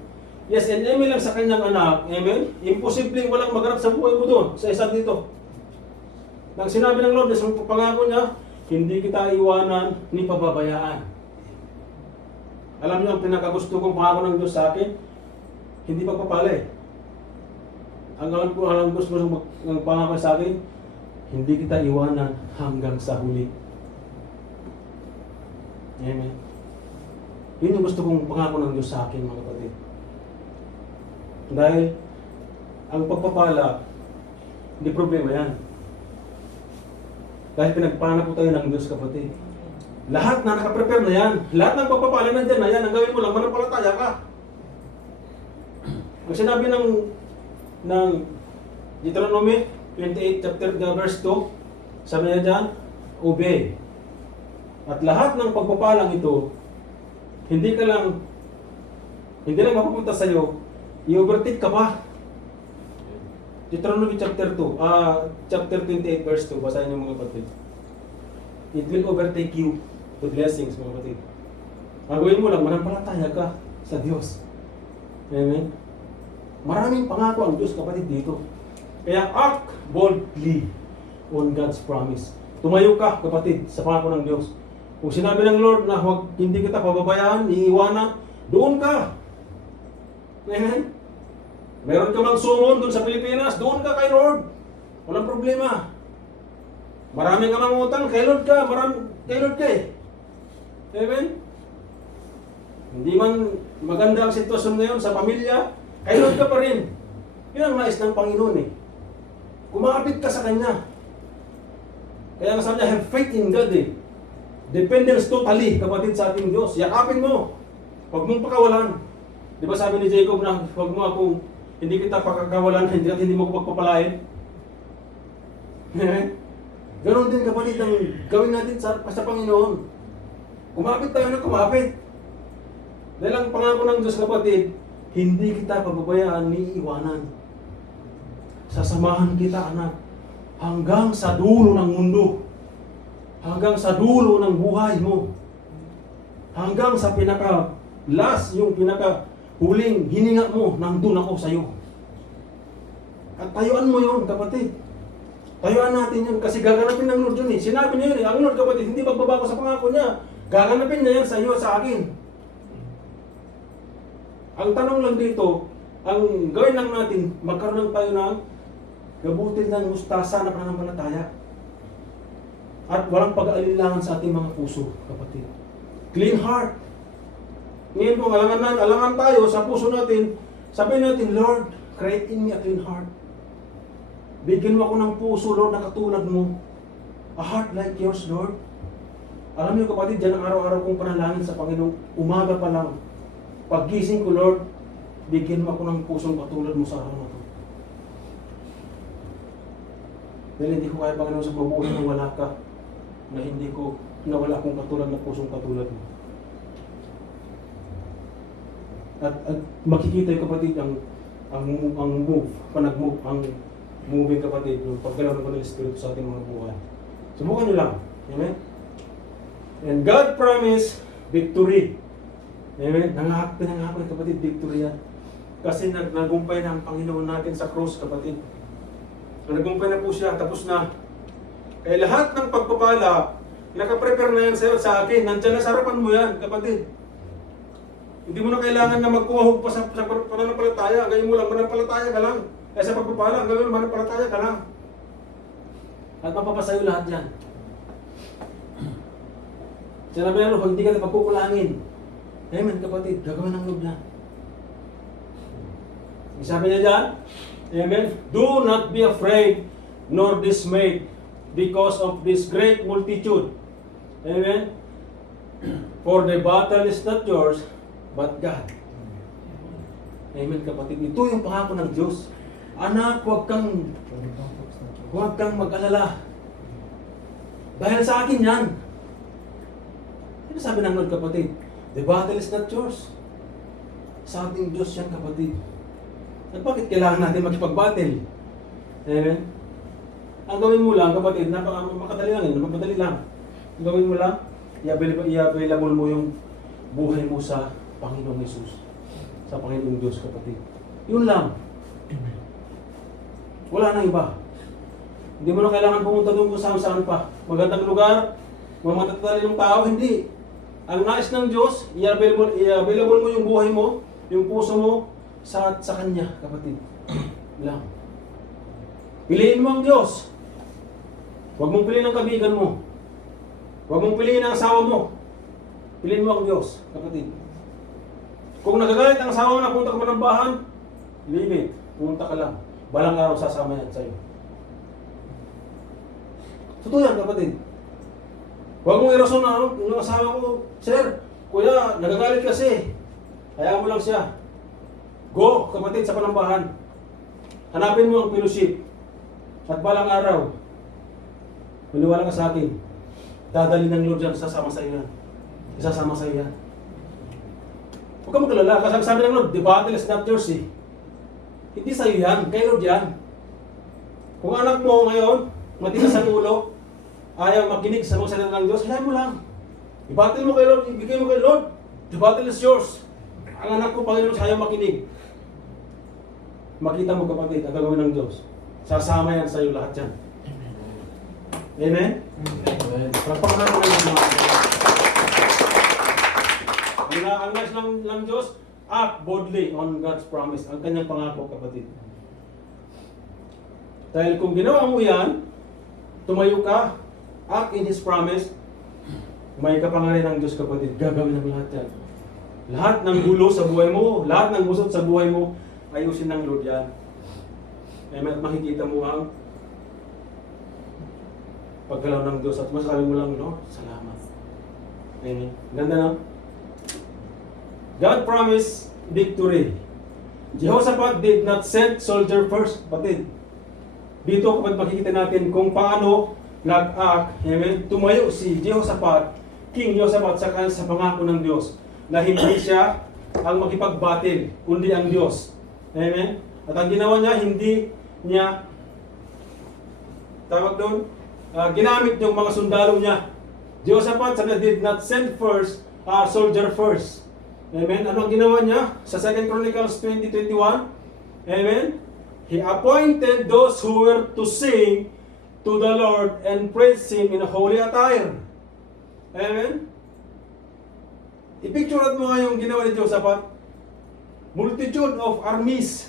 yes and amen lang sa kanyang anak, amen, imposibleng walang maganap sa buhay mo doon, sa isa dito. Nang sinabi ng Lord, sa pangako niya, hindi kita iwanan ni pababayaan. Alam niyo ang pinakagusto kong pangako ng Diyos sa akin? Hindi pagpapala eh. Ang gusto ng pangako sa akin, hindi kita iwanan hanggang sa huli. Amen. Yun yung gusto kong pangako ng Diyos sa akin, mga kapatid. Dahil ang pagpapala, hindi problema yan. Dahil pinagpana po tayo ng Diyos, kapatid. Lahat na nakaprepare na yan. Lahat ng pagpapala nandyan na yan. Ang gawin mo lang, manampalataya ka. Ang sinabi ng Deuteronomy 28 chapter verse 2, sabi niya dyan, obey. At lahat ng pagpapalang ito, hindi lang mapupunta sa iyo, i-overtake ka pa. Deuteronomy chapter 2, chapter 28 verse 2, basahin niyo mga kapatid. It will overtake you with blessings, mga kapatid. Ang gawin mo lang, manampalataya ka sa Diyos. Amen? Maraming pangako ang Diyos, kapatid, dito. Kaya act boldly on God's promise. Tumayo ka, kapatid, sa pangako ng Diyos. Kung sinabi ng Lord na hindi kita pababayaan, iiwanan, doon ka. Amen? Meron ka mang sumon doon sa Pilipinas, doon ka kay Lord. Walang problema. Marami ka mang utang, kay Lord ka. Kay Lord ka eh. Amen? Hindi man maganda ang sitwasyon ngayon sa pamilya, kay Lord ka pa rin. Yun ang nais ng Panginoon eh. Kumapit ka sa Kanya. Kaya nga sabi niya, have faith in God eh. Dependence totally, kapatid, sa ating Diyos. Yakapin mo. Huwag mong pakawalan. Di ba sabi ni Jacob na, huwag mo akong, hindi kita pakakawalan, hindi mo ko pagpapalain. Ganon din, kapatid, ang gawin natin sa Panginoon. Kumapit tayo na kumapit. Dahil ang pangako ng Diyos, kapatid, hindi kita pababayaan ni iwanan. Sasamahan kita, anak, hanggang sa dulo ng mundo. Hanggang sa dulo ng buhay mo. Hanggang sa pinaka-last, yung pinaka-huling hininga mo, nandun ako sa iyo. At tayuan mo yun, kapatid. Tayuan natin yun, kasi gaganapin ng Lord yun eh. Sinabi niya yun eh, ang Lord, kapatid, hindi magbabago sa pangako niya. Gaganapin niya yan sa iyo at sa akin. Ang tanong lang dito, ang gawin lang natin, magkaroon lang tayo ng gabutin ng mustasa na pananampalataya. At walang pag-aalilangan sa ating mga puso, kapatid. Clean heart. Ngayon kung alangan tayo sa puso natin, sabihin natin, Lord, create in me a clean heart. Bigyan mo ako ng puso, Lord, na katulad mo. A heart like yours, Lord. Alam niyo, kapatid, dyan ang araw-araw kong panalangin sa Panginoon. Umaga pa lang. Paggising ko, Lord, bigyan mo ako ng pusong katulad mo sa araw na ito. Dahil hindi ko kaya, Panginoon, sa mabuhay na wala ka, na hindi ko, na wala akong katulad na pusong katulad mo. At makikita yung kapatid ang move, panag-move, ang moving kapatid, yung paggalaw ng Espiritu sa ating mga buhay. Subukan nyo lang. Amen? And God promised victory. Amen? Pinangako yung kapatid, victory yan. Kasi nagumpay na ang Panginoon natin sa cross, kapatid. Nagumpay na po siya, tapos na. Kaya lahat ng pagpapala, nakaprepare na yan sa'yo at sa akin. Nandiyan na sa harapan mo yan, kapatid. Hindi mo na kailangan na magkuhahog pa sa pananampalataya. Ngayon mo lang, manampalataya ka lang. Kaya sa pagpapala, ngayon manampalataya ka lang. At mapapasayo lahat yan. Sinabi na, hindi ka na pagkukulangin. Amen, kapatid, gagawin ng Lord yan. Sabi niya dyan, amen, do not be afraid nor dismayed because of this great multitude. Amen. For the battle is not yours, but God. Amen, kapatid. Ito yung pangako ng Diyos. Anak, huwag kang mag-alala. Dahil sa akin yan. Sabi ng Lord, kapatid, the battle is not yours. Sa ating Diyos yan, kapatid. At bakit kailangan natin makipag-battle? Amen? Ang gawin mo lang, kapatid, makadali lang yun, makadali lang. Ang gawin mo lang, i-available mo yung buhay mo sa Panginoong Jesus. Sa Panginoong Diyos, kapatid. Yun lang. Wala nang iba. Hindi mo na kailangan pumunta doon kung saan pa. Magandang lugar, mga matatalinong tao, hindi. Ang nais ng Diyos, i-available mo yung buhay mo, yung puso mo, sa Kanya, kapatid. Lang. Piliin mo ang Diyos. Huwag mong piliin ang kaibigan mo. Huwag mong piliin ang asawa mo. Piliin mo ang Diyos, kapatid. Kung nagagalit ang asawa mo na punta ka manambahan, leave it. Pumunta ka lang. Balang araw sasama yan sa'yo. Totoo yan, kapatid. Huwag mong irason na yung asawa ko, Sir, Kuya, nagagalit kasi. Hayaan mo lang siya. Go, kapatid, sa panambahan. Hanapin mo ang fellowship. At balang araw, maniwala ka sa akin. Dadali ng Lord yan, sasama sa iyo yan. Isasama sa iyo yan. Huwag ka magalala, kasi sabi ng Lord, the battle is not yours eh. Hindi sa iyo yan, kay Lord yan. Kung anak mo ngayon, matigas ang ulo, ayaw makinig sa mga salita ng Diyos, hayaan mo lang. I-battle mo kay Lord, ibigay mo kay Lord. The battle is yours. Ang anak ko, Panginoon, ayaw makinig. Makita mo, kapatid, ang gagawin ng Diyos. Sasama yan sa iyo lahat yan. Amen? Amen. Pagpapakanan mo ng mga ang nais ng Diyos, act boldly on God's promise. Ang kanyang pangako, kapatid. Dahil kung ginawa mo yan, tumayo ka, act in His promise, may kapangyarihan ng Diyos, kapatid. Gagawin ng lahat yan. Lahat ng gulo sa buhay mo, lahat ng gusot sa buhay mo, ayusin ng Lord yan. Amen. At makikita mo ang pagkalaw ng Diyos at masasabi mo lang, no? Salamat. Amen. Ganda na. God promised victory. Jehoshaphat did not send soldier first, batid. Dito kapag makikita natin kung paano nag-act, amen, tumayo si Jehoshaphat, King Jehoshaphat sa pangako ng Diyos na hindi siya ang makipag-battle, kundi ang Diyos. Amen? At ang ginawa niya, hindi niya tawag doon, ginamit yung mga sundalo niya. Jehoshaphat did not send first, soldier first. Amen? Ano ang ginawa niya? Sa 2 Chronicles 20:21, amen? He appointed those who were to sing to the Lord and praise Him in holy attire. Amen? I-picture mo nga yung ginawa ni Jehoshaphat. Multitude of armies.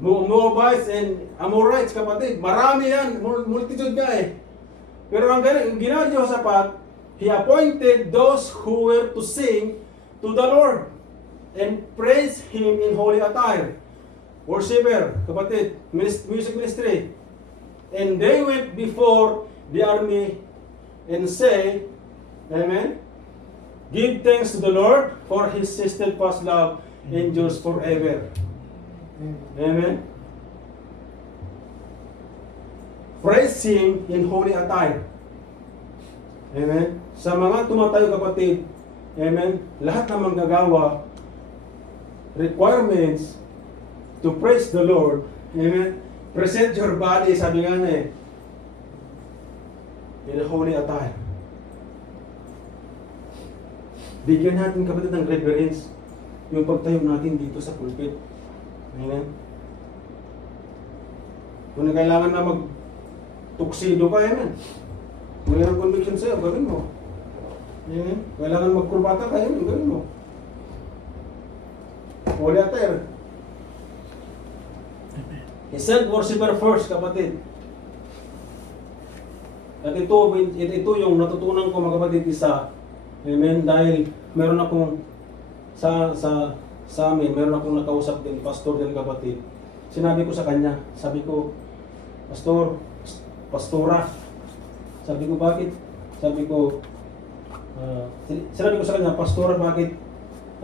Moabites and Amorites, kapatid. Marami yan. Multitude ka eh. Pero ang ginawa ni Jehoshaphat, he appointed those who were to sing to the Lord and praise Him in holy attire. Worshipper, kapatid, music ministry. And they went before the army and say, amen, give thanks to the Lord for His steadfast love endures forever. Amen. Praise Him in holy attire. Amen. Sa mga tumatayo, kapatid, amen, lahat ng manggagawa, requirements to praise the Lord, amen, present your body, sabi nga niya in a holy attire. Bigyan natin, kapatid, ng reverence yung pagtayo natin dito sa pulpit. Amen. Kung kailangan na mag-tuxedo ka, amen. Kung mayroong conviction sa'yo, gawin mo. Amen. Kailangan magkurbata ka, amen, gawin mo. Holy attire. He said, worshiper first, kapatid. At ito yung natutunan ko, mga kapatid, isa. Amen. Dahil meron akong sa amin, meron akong nakausap din, pastor din, kapatid. Sinabi ko sa kanya, sabi ko, pastora. Sabi ko, bakit? Sabi ko, sinabi ko sa kanya, pastora, bakit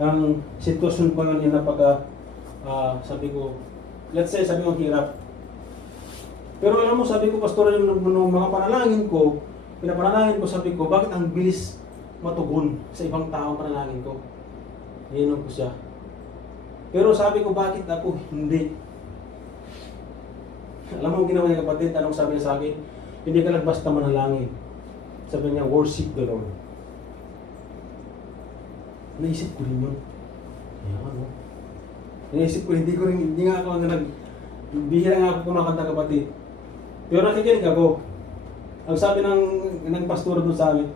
ang sitwasyon pa ngayon sabi ko, let's say, sabi ko, hirap. Pero alam mo, sabi ko, pastora, yung mga panalangin ko, pinapanalangin ko, sabi ko, bakit ang bilis matugon sa ibang tao panalangin ko. Ininom ko siya. Pero sabi ko, bakit ako hindi? Alam mo ang ginawa niya kapatid, anong sabi niya sa akin? Hindi ka lang basta manalangin. Sabi niya, worship the Lord. Naisip ko rin yun. Ayan, no? Naisip ko, hindi nga ako bihira nga ako kumakanta kapatid. Pero nakikinig ako. Ang sabi ng pastor doon sa amin,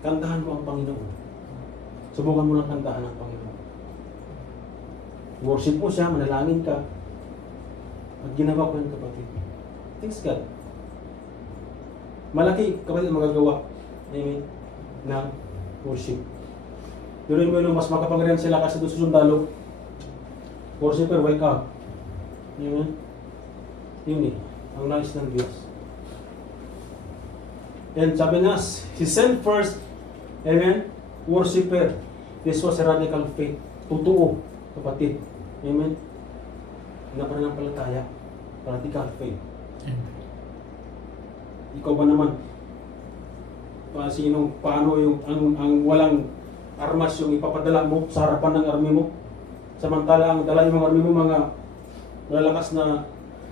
kantahan mo ang Panginoon. Subukan mo lang kantahan ang Panginoon. Worship mo siya, manalangin ka. At ginawa ko yun kapatid. Thanks God. Malaki kapatid magagawa. Amen. Ng worship. Tuloy mo yun, mas makapangyarihan sila kasi doon sa sundalo. Worshipper, wake up. Amen. Yun eh. Ang nais ng Diyos. And sabi niya, He sent first, amen, worshipper. This was a radical faith. Totoo, kapatid. Amen. Pananampalataya. Radical faith. Ikaw ba naman? Paano yung ang walang armas yung ipapadala mo sa harapan ng army mo? Samantala ang dala yung mga army mo mga malalakas na,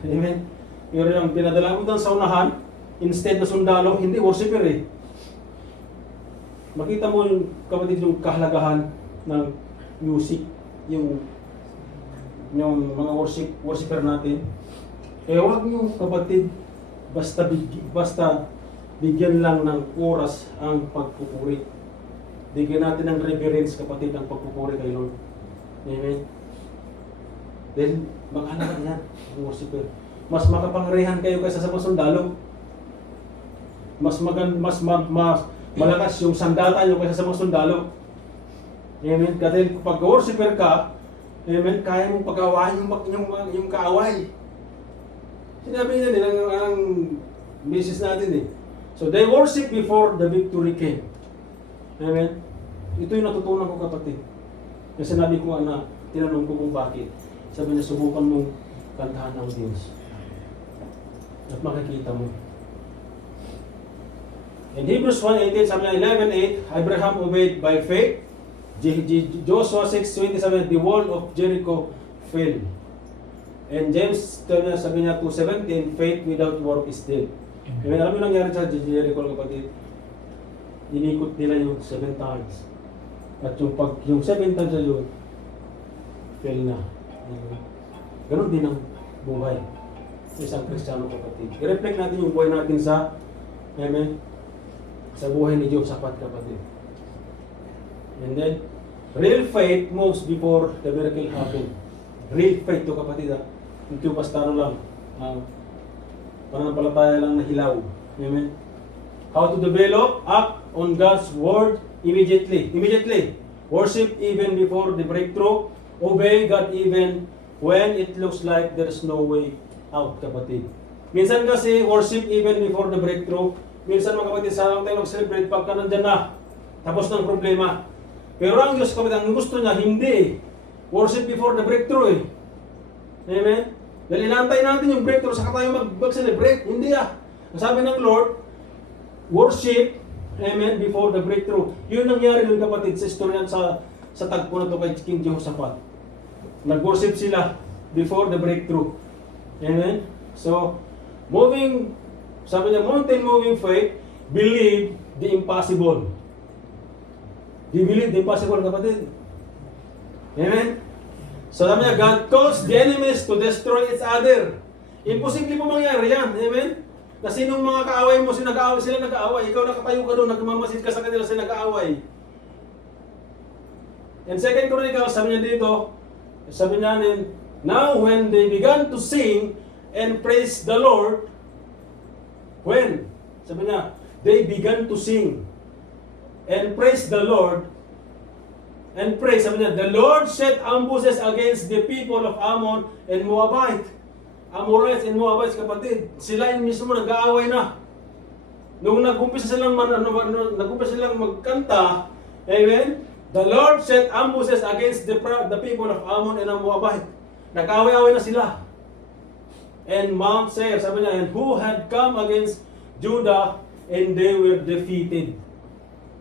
amen. Pero yung pinadala mo doon sa unahan, instead na sundalo, hindi worshiper eh. Makita mo yung kapatid yung kahalagahan ng music, yung mga worshiper natin. Huwag nyo kapatid, basta bigyan lang ng oras ang pagpupuri. Bigyan natin ng reverence kapatid ang pagpupuri kay Lord. Amen. Then, makahalaga yan, ang worshiper. Mas makapangyarihan kayo kaysa sa mga sundalo. Mas malakas yung sandata nyo kaysa sa mga sundalo. Amen. Kasi pag worshiper ka, amen, kaya mong pag-awayin yung kaaway. Sinabi niya din ang misis natin eh. So they worship before the victory came. Amen. Ito yung natutunan ko kapatid. Kasi sinabi ko na, tinanong ko kung bakit. Sabi niya, subukan mong kantahan ng Diyos. At makikita mo. In Hebrews 1:18, sabi niya, 11:8, Abraham obeyed by faith. Joshua 6:27, the wall of Jericho fell. And James, sabi niya 2:17, faith without work is dead. Amen. Alam mo nangyari sa Jericho, kapatid? Inikot nila yung 7 times. At yung 7 times na yun, fail na. Ganon din ang buhay sa isang Kristiyano kapatid. I-reflect natin yung buhay natin sa, amen, sa buhay ni Diyos, sapat kapatid. And then, real faith moves before the miracle happen. Real faith to kapatid ha. Hindi basta lang. Pananampalataya lang na hilaw. Amen. How to develop? Act on God's word immediately. Immediately. Worship even before the breakthrough. Obey God even when it looks like there's no way out, kapatid. Minsan kasi worship even before the breakthrough. Minsan mga kapatid, sarang tayo mag-celebrate pagka nandyan na. Tapos ng problema. Pero ang Diyos kapatid, ang gusto niya, hindi. Worship before the breakthrough eh. Amen? Dahil inantay natin yung breakthrough, saka tayo mag-celebrate. Hindi ah. Ang sabi ng Lord, worship, amen, before the breakthrough. Yun nangyari nun kapatid sa istorya sa tagpo na to kay King Jehoshaphat. Nag-worship sila before the breakthrough. Amen? So, sabi niya, mountain moving faith, believe the impossible. Do you believe the impossible, kapatid? Amen? So sabi niya, God caused the enemies to destroy each other. Imposible po mangyari yan. Amen? Na sinong mga kaaway mo, sila nag-aaway. Ikaw nakatayo ka doon, nagmamasid ka sa kanila, sila nag-aaway. And 2 Chronicles, sabi niya dito, sabi niya, now when they began to sing and praise the Lord, when? Sabi niya, they began to sing and praise the Lord, and pray, sabi niya, the Lord set ambushes against the people of Ammon and Moabite. Amorites and Moabites, kapatid, sila yung mismo nag-aaway na. Nung nag-umpisa silang magkanta, amen, the Lord set ambushes against the people of Ammon and Moabite. Nag-aaway-aaway na sila. And Mount Seir, sabi niya, and who had come against Judah, and they were defeated.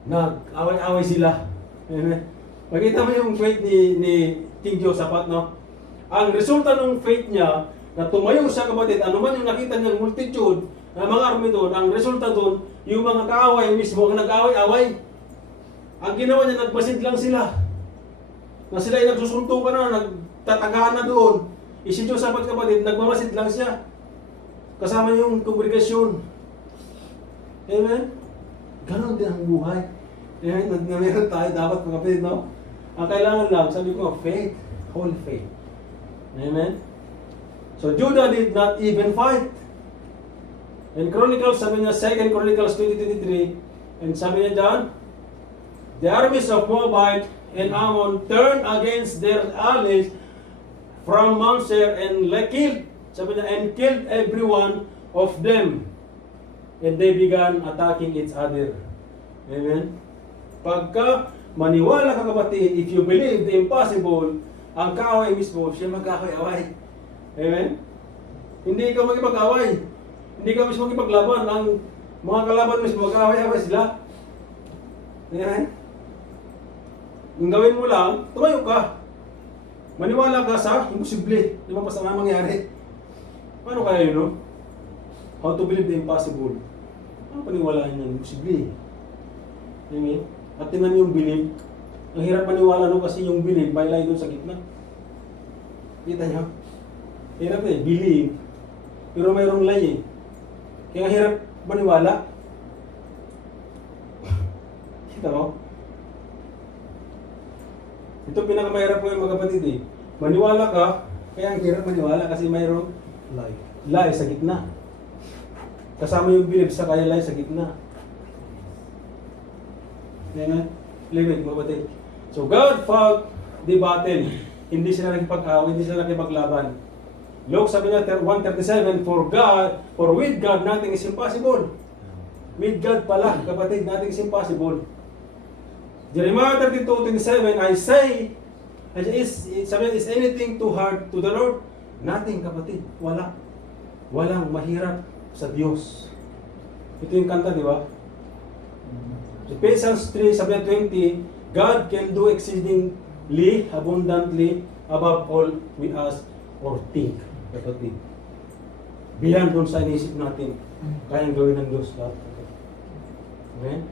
nag-away-away sila. Amen. Makita mo yung faith ni King Josaphat, no? Ang resulta ng faith niya, na tumayo siya kapatid, ano man yung nakita niyang multitude, na mga army doon, ang resulta doon, yung mga kaaway mismo, ang nag-away-away. Ang ginawa niya, nagmasid lang sila. Na sila ay nagsusuntukan na, nagtatagaan na doon. Si Josaphat kapatid, nagmamasid lang siya. Kasama yung kongregasyon. Amen? Ganon din ang buhay. Amen? Na meron tayo dapat mga kapatid, no? Ang kailangan lang, sabi ko, faith. Holy faith. Amen? So Judah did not even fight. In Chronicles, sabi niya, 2 Chronicles 20:23, and sabi niya dyan, the armies of Moabite and Ammon turned against their allies from Mount Seir and killed, sabi niya, and killed every one of them. And they began attacking each other. Amen? Pagka maniwala ka kapatid, if you believe the impossible, ang kaaway mismo, siya mag-away-away. Amen? Hindi ikaw magipag-away. Hindi ka mismo magipaglaban. Ang mga kalaban mismo, mag-away-away sila. Amen? Yung gawin mo lang, tumayo ka. Maniwala ka sa imposible. Di ba pa sana mangyari? Paano kaya yun, no? How to believe the impossible. Ano paniwalaan yan? Imposible. Amen? At tinan yung believe. Ang hirap maniwala no kasi yung believe, may lie doon sa gitna. Kita niyo? Hirap eh, believe. Pero mayroong lie eh. Kaya hirap maniwala. Kita mo? Ito pinakamahirap ko yung mga kapatid eh. Maniwala ka, kaya ang hirap maniwala kasi mayroong lie sa gitna. Kasama yung believe sa kaya lie sa gitna. Amen? Limit mga kapatid. So God fought the battle. Hindi sila nakipag-away, hindi sila nakipaglaban. Luke sabi niya 1:37, for with God nothing is impossible. With God pala, kapatid, nothing is impossible. Jeremiah 32:27, I say, sabi niya, is anything too hard to the Lord? Nothing, kapatid. Wala. Walang mahirap sa Diyos. Ito yung kanta, di ba? Ephesians 3, sabi niya 20, God can do exceedingly, abundantly, above all we ask or think. Kapatid. Beyond dun sa inisip natin, kayang gawin ng Diyos lahat. Amen?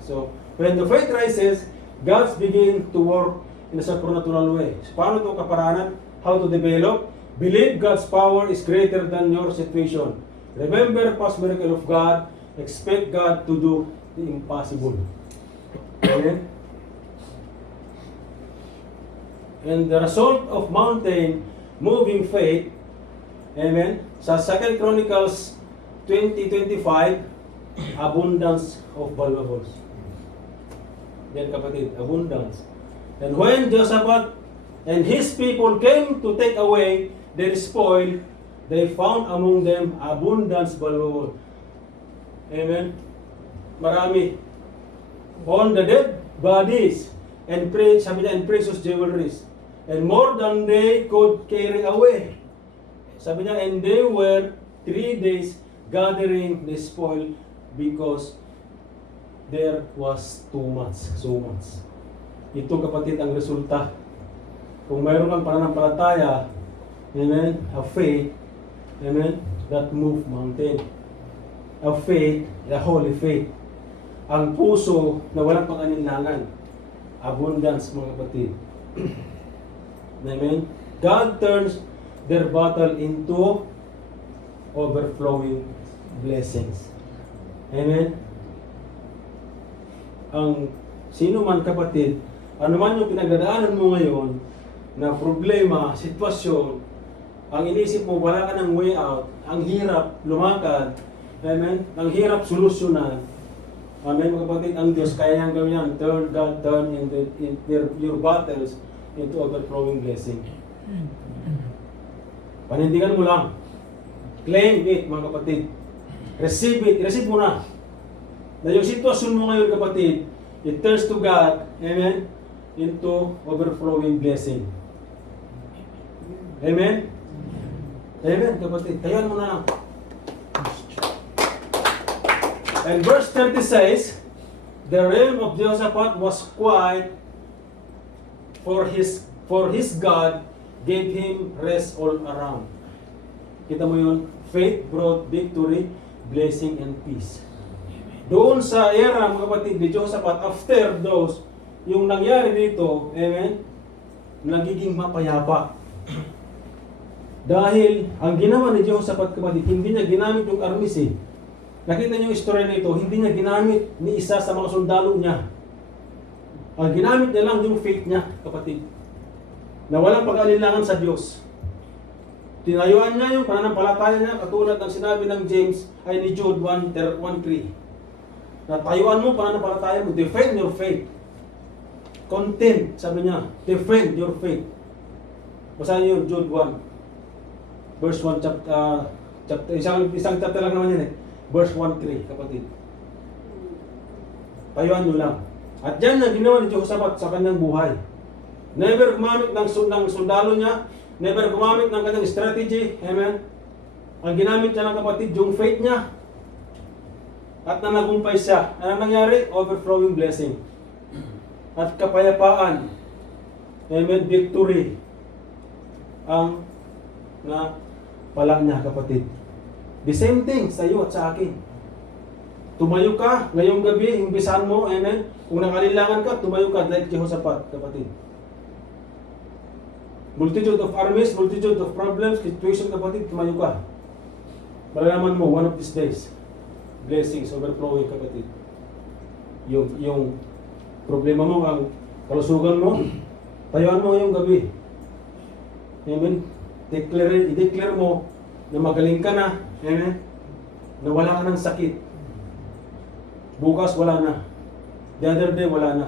So, when the faith rises, God begin to work in a supernatural way. So, paano ito kaparaanan? How to develop? Believe God's power is greater than your situation. Remember past miracle of God. Expect God to do the impossible. Amen? And the result of mountain moving faith, amen, sa 2 Chronicles 20:25, abundance of valuables. Yan kapatid, abundance. And when Josaphat and his people came to take away their spoil, they found among them abundance valuable. Amen. Marami. On the dead bodies and precious jewelries, and more than they could carry away. Sabi niya, and they were 3 days gathering the spoil because there was too much, so much. Ito kapatid ang resulta. Kung mayroon kang pananampalataya, amen, a faith, amen, that move mountain. A faith, a holy faith. Ang puso na walang pang-alinlangan. Abundance, mga kapatid. Amen. God turns their battle into overflowing blessings. Amen. Ang sino man kapatid, ano man yung pinagdadaanan mo ngayon na problema, sitwasyon, ang inisip mo wala ka ng way out, ang hirap lumakad, amen, ang hirap solusyonan, amen mga kapatid, ang Diyos kaya niyang gawin yan. God turn your battles into overflowing blessing. Panindigan mo lang. Claim it mga kapatid. Receive it. Receive mo na. Na yung sitwasyon mo ngayon kapatid, it turns to God, amen, into overflowing blessing. Amen? Amen kapatid. Tayuan mo na lang. And verse 30 says, The realm of Jehoshaphat was quiet, for his God gave him rest all around. Kita mo yun? Faith brought victory, blessing, and peace. Doon sa era, mga kapatid, ni Jehoshaphat, after those, yung nangyari dito, amen, nagiging mapayapa. Dahil ang ginawa ni Jehoshaphat, kapatid, hindi niya ginamit yung armies eh. Nakita niyo yung istorya nito, hindi niya ginamit ni isa sa mga sundalo niya. Ang ginamit niya lang yung faith niya, kapatid. Na walang pag-alilangan sa Diyos. Tinayuan niya yung pananampalataya niya, katulad ng sinabi ng James, ay ni Jude 1:3. Na tayuan mo pananampalataya mo, defend your faith. Content, sabi niya, defend your faith. Basahin niyo yung Jude 1, verse 1, isang chapter lang naman yan eh. Verse 1:3, kapatid. Tayuan nyo lang. At yan ang ginawa ni Jehoshaphat sa kanyang buhay. Never gumamit ng sundalo niya, never gumamit ng kanyang strategy. Amen? Ang ginamit niya ng kapatid, yung faith niya. At nanagumpay siya. Ano nangyari? Overflowing blessing. At kapayapaan. Amen? Victory. Ang pala niya, kapatid. The same thing sa iyo at sa akin. Tumayo ka ngayong gabi, imbisahan mo, amen? Kung nakalilangan ka, tumayo ka like Jehoshaphat, kapatid. Multitude of armies, multitude of problems, situation, kapatid, tumayo ka. Malalaman mo, one of these days, blessings overflowing, kapatid. Yung problema mo, ang kalusugan mo, tayuan mo ngayong gabi. Amen? I-declare mo na magaling ka na, amen? Na wala ka ng sakit. Bukas wala na. The other day wala na.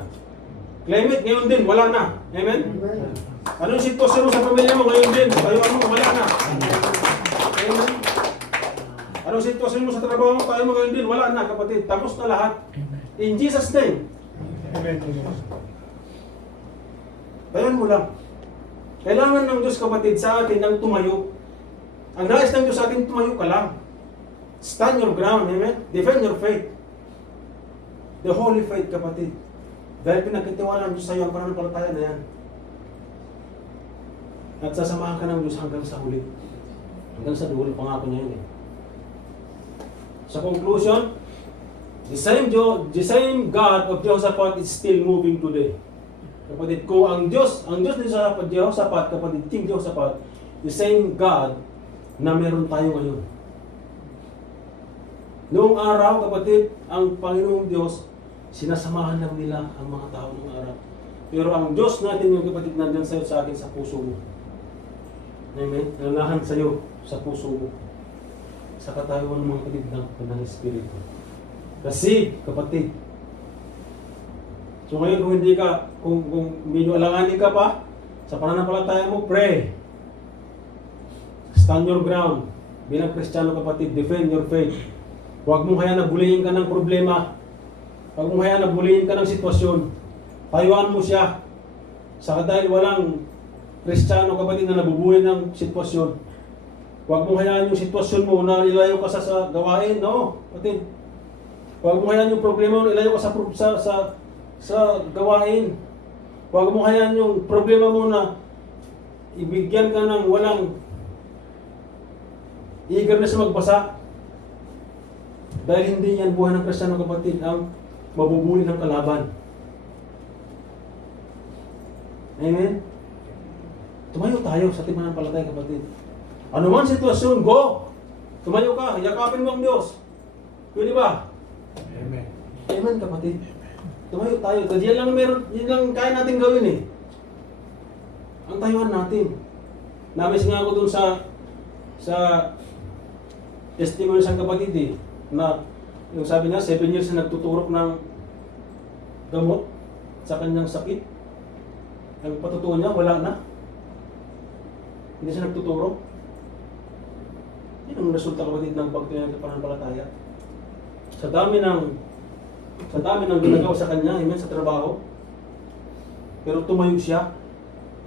Claim it, ngayon din wala na. Amen? Anong sitwasyon mo sa pamilya mo ngayon din? Tayo mo, wala na. Amen? Anong sitwasyon mo sa trabaho mo? Tayo mo ngayon din, wala na, kapatid. Tapos na lahat. In Jesus' name. Amen. Tayon mo lang. Kailangan ng Diyos, kapatid, sa atin ng tumayo. Ang nais ng Diyos sa atin, tumayo ka lang. Stand your ground, amen? Defend your faith. The holy faith, kapatid. Dahil pinagkitiwala ng Diyos sa iyo, ang pananampalataya na yan. At sasamahan ka ng Diyos hanggang sa huli. Hanggang sa dulo, pangako niya yun eh. Sa conclusion, the same God of Jehoshaphat is still moving today. Kapatid, kung ang Diyos ni Jehoshaphat, kapatid, King Jehoshaphat, the same God na meron tayo ngayon. Noong araw, kapatid, ang Panginoong Diyos, sinasamahan lang nila ang mga tao noong araw. Pero ang Diyos natin, yung kapatid, nandyan sa'yo sa akin sa puso mo. Amen? Nanahan sa'yo sa puso mo. Sa katayuan ng mga kapatid ng Espiritu. Kasi, kapatid, so ngayon kung hindi ka, kung medyo alanganin ka pa, sa pananampalataya mo, pray. Stand your ground. Bilang Kristiyano, kapatid, defend your faith. Huwag mong hayaan na bulihin ka ng problema. Huwag mong hayaan na bulihin ka ng sitwasyon. Tayuan mo siya. Saka dahil walang Kristiyano, kapatid, na nabubuhay ng sitwasyon. Huwag mong hayaan yung sitwasyon mo na ilayo ka sa gawain. No, kapatid. Huwag mong hayaan yung problema mo na ilayo ka sa gawain. Huwag mong hayaan yung problema mo na ibigyan ka ng walang eagerness na magbasa. Dahil hindi yan buhay ng Kristiyano, kapatid, ang mabubuli ng kalaban. Amen? Tumayo tayo sa ating mananampalataya, kapatid. Ano man sitwasyon, go! Tumayo ka, yakapin mo ang Diyos. Pwede ba? Amen. Amen, kapatid. Tumayo tayo. Kasi yan lang kaya natin gawin eh. Ang tayuan natin. Namiss nga ako dun sa testimony sa kapatid eh. Na yung sabi niya, 7 years na nagtuturok ng gamot sa kanyang sakit. Ang patutuo niya, wala na. Hindi siya nagtuturok. Yan ang resulta, kapatid, ng pagtuloy ng pananampalataya. Sa dami ng ginagawa sa kanya, amen, sa trabaho. Pero tumayo siya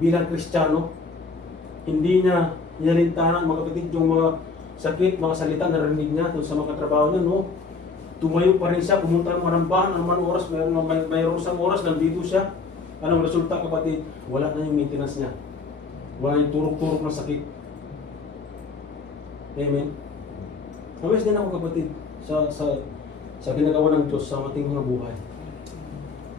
bilang Kristiyano. Hindi niya niyalintahan, mga kapatid, yung mga sakit, mga salita na narinig niya doon sa mga trabaho niya, no? tumayo pa rin siya, pumunta ng manambahan, anumang oras, mayroong isang oras, nandito siya. Anong resulta, kapatid? Wala na yung maintenance niya. Wala yung turok-turok ng sakit. Amen? Amazed din ako, kapatid, sa ginagawa ng Diyos sa ating mga buhay.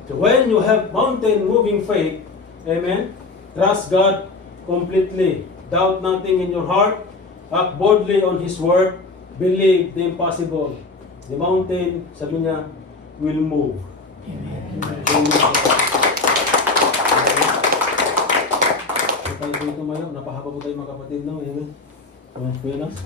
So when you have mountain-moving faith, amen, trust God completely. Doubt nothing in your heart. Act boldly on His word. Believe the impossible. The mountain, sabi niya, will move. Amen. So tayo po tumayo. Napahaba po tayo mga kapatid. No? Amen. Kuya Nas?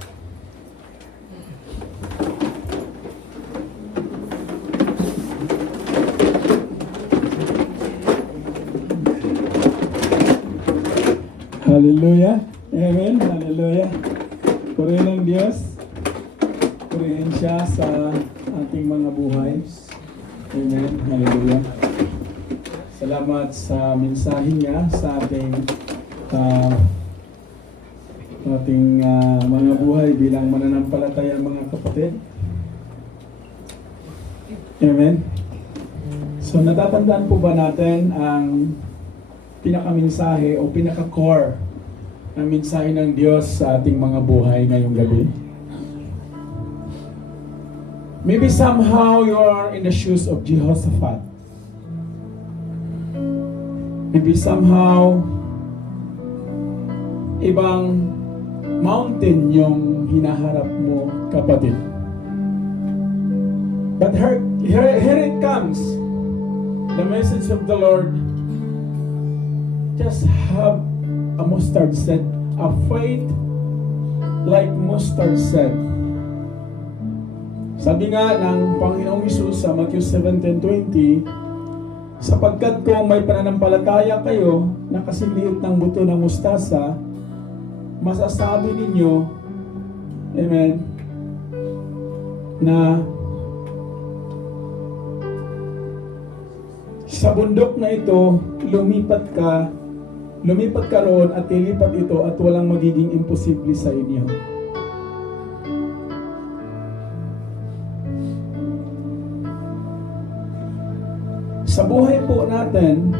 Hallelujah. Amen. Hallelujah. Purihin ng Diyos. Purihin siya sa ating mga buhay. Amen. Hallelujah. Salamat sa mensahe niya sa ating mga buhay bilang mananampalataya mga kapatid. Amen. So natatandaan po ba natin ang pinaka-mensahe o pinaka-core ng mensahe ng Diyos sa ating mga buhay ngayong gabi? Maybe somehow you are in the shoes of Jehoshaphat. Maybe somehow ibang mountain yung hinaharap mo, kapatid. But here it comes. The message of the Lord. Just have a mustard seed, a faith like mustard seed. Sabi nga ng Panginoong Hesus sa Matthew 7:10-20, sapagkat kung may pananampalataya kayo na kasing liit ng buto ng mustasa, masasabi ninyo, amen, na sa bundok na ito, lumipat ka roon at ilipat ito at walang magiging imposible sa inyo. Sa buhay po natin,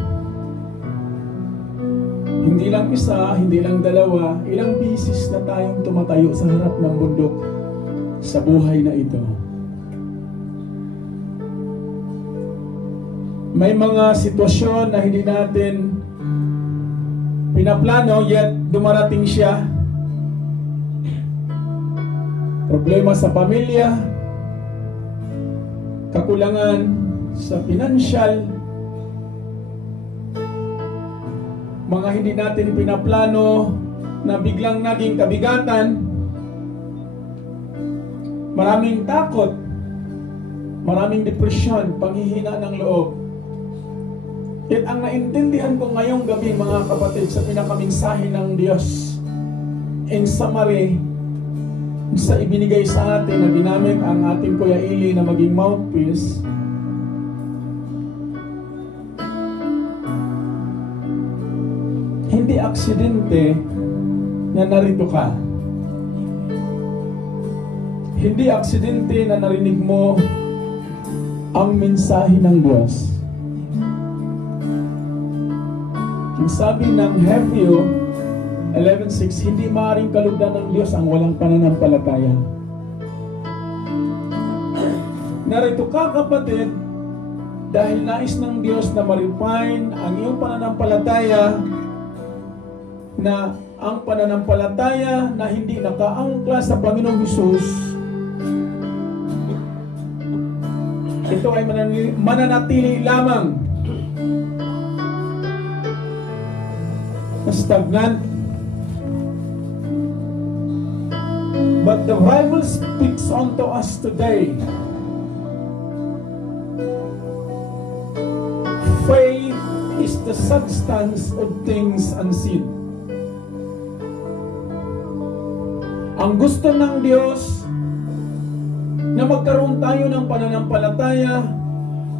hindi lang isa, hindi lang dalawa, ilang bisis na tayong tumatayo sa harap ng bundok sa buhay na ito. May mga sitwasyon na hindi natin pinaplano, yet dumarating siya. Problema sa pamilya, kakulangan sa pinansyal, mga hindi natin pinaplano na biglang naging kabigatan, maraming takot, maraming depresyon, panghihina ng loob. Yet ang naintindihan ko ngayong gabi mga kapatid sa pinakaminsahe ng Diyos, in summary, sa ibinigay sa atin na ginamit ang ating Kuya Eli na maging mouthpiece, hindi aksidente na narito ka. Hindi aksidente na narinig mo ang mensahe ng Diyos. Ang sabi ng Hebreo 11:6, hindi maaaring kalugdan ng Diyos ang walang pananampalataya. Narito ka, kapatid, dahil nais ng Diyos na ma-refine ang iyong pananampalataya, na ang pananampalataya na hindi nakaangkla sa Panginoong Hesus, ito ay mananatili lamang stagnant. But the Bible speaks unto us today. Faith is the substance of things unseen. Ang gusto ng Diyos na magkaroon tayo ng pananampalataya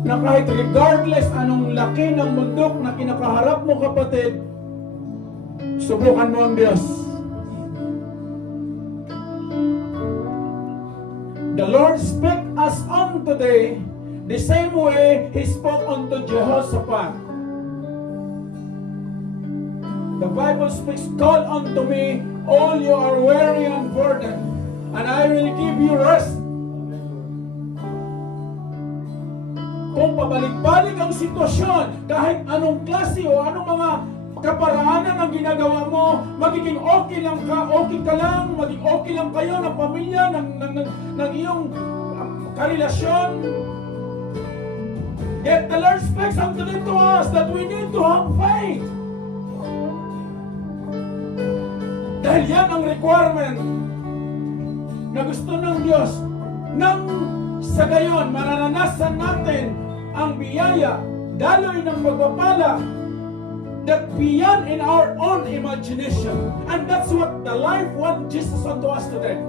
na kahit regardless anong laki ng bundok na kinakaharap mo, kapatid, subukan mo ang Diyos. The Lord speak us on today the same way He spoke unto Jehoshaphat. The Bible speaks, call unto me all you are weary and burdened, and I will give you rest. Kung pabalik-balik ang sitwasyon, kahit anong klase o anong mga kaparaanan ang ginagawa mo, magiging okay lang ka, magiging okay lang kayo ng pamilya, ng iyong karelasyon. Yet the Lord speaks unto us that we need to have faith. Dahil yan ang requirement na gusto ng Diyos. Nang sa gayon, mararanasan natin ang biyaya, daloy ng pagpapala that beyond in our own imagination. And that's what the life want Jesus unto us today.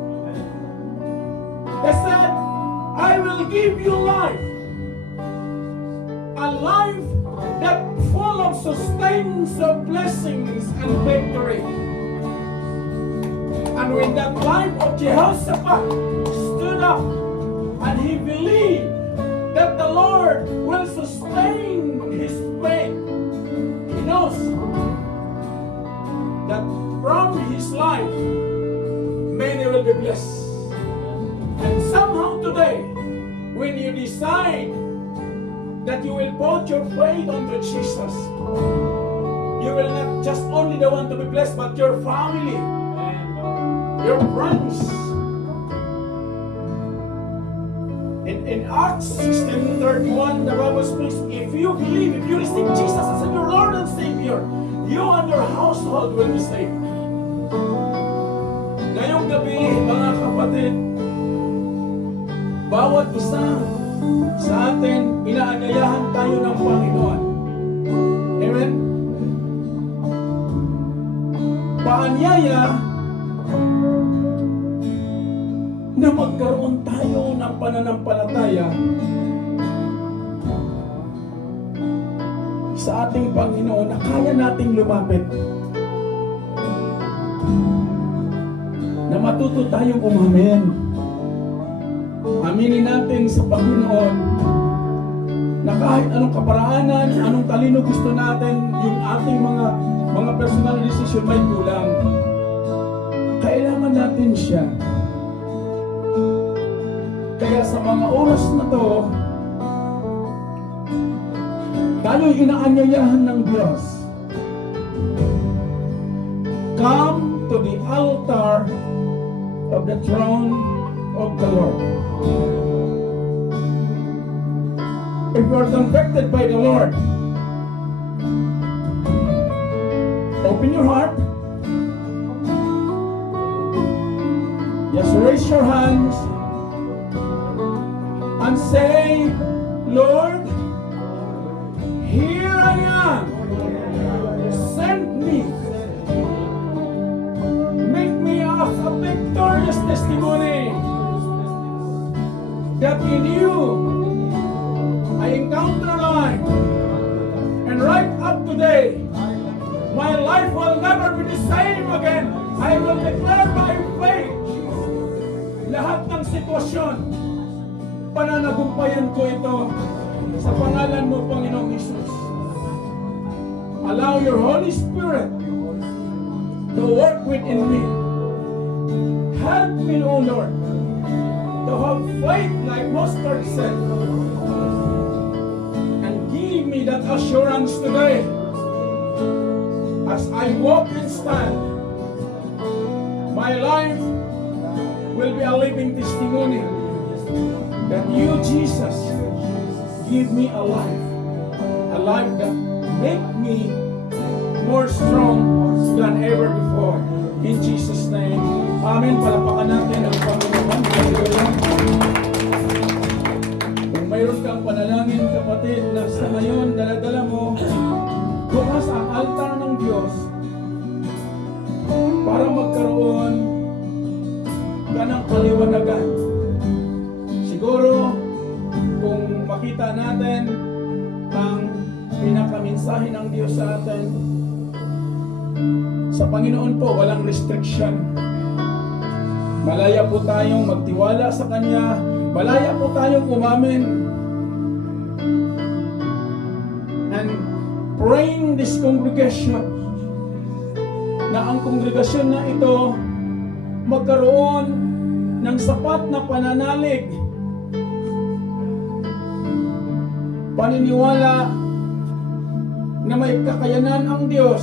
He said, I will give you life. A life that full of sustains of blessings and victory. And when that life of Jehoshaphat stood up and he believed that the Lord will sustain his faith, he knows that from his life many will be blessed. And somehow today, when you decide that you will put your faith onto Jesus, you will not just only the one to be blessed, but your family, your friends. In Acts 16:31, the Bible speaks, if you believe, if you receive Jesus as your Lord and Savior, you and your household will be saved. Ngayong gabi, mga kapatid, bawat isa sa atin, inaanyayahan tayo ng Panginoon. Amen? Paanyaya na magkaroon tayo ng pananampalataya sa ating Panginoon na kaya nating lumapit, na matuto tayong umamin. Aminin natin sa Panginoon na kahit anong kaparaanan, anong talino gusto natin, yung ating mga personal decision may kulang, kailangan natin siya. Kaya sa mga oras na to, tayo'y inaanyayahan ng Diyos. Come to the altar of the throne of the Lord. If you are convicted by the Lord, open your heart. Just raise your hands and say, Lord, here I am. Send me. Make me a victorious testimony that in you I encounter life. And right up today, my life will never be the same again. I will declare by faith lahat ng sitwasyon, pananagumpayan ko ito sa pangalan mo, Panginoong Hesus. Allow your Holy Spirit to work within me. Help me, O Lord, to have faith like mustard seed, and give me that assurance today as I walk and stand. My life will be a living testimony that you, Jesus, give me a life that make me more strong than ever before. In Jesus' name, Amen. Palapakan natin ang Panginoon. Kung mayroon kang panalangin, kapatid, na sa ngayon, daladala mo, bukas ang altar ng Diyos para magkaroon ka ng kaliwanagan. Siguro, kung makita natin ang pinakaminsahe ng Diyos sa atin, sa Panginoon po, walang restriction. Malaya po tayong magtiwala sa Kanya, Malaya po tayong umamin and praying this congregation na ang kongregasyon na ito magkaroon ng sapat na pananalig, paniniwala na may kakayanan ang Diyos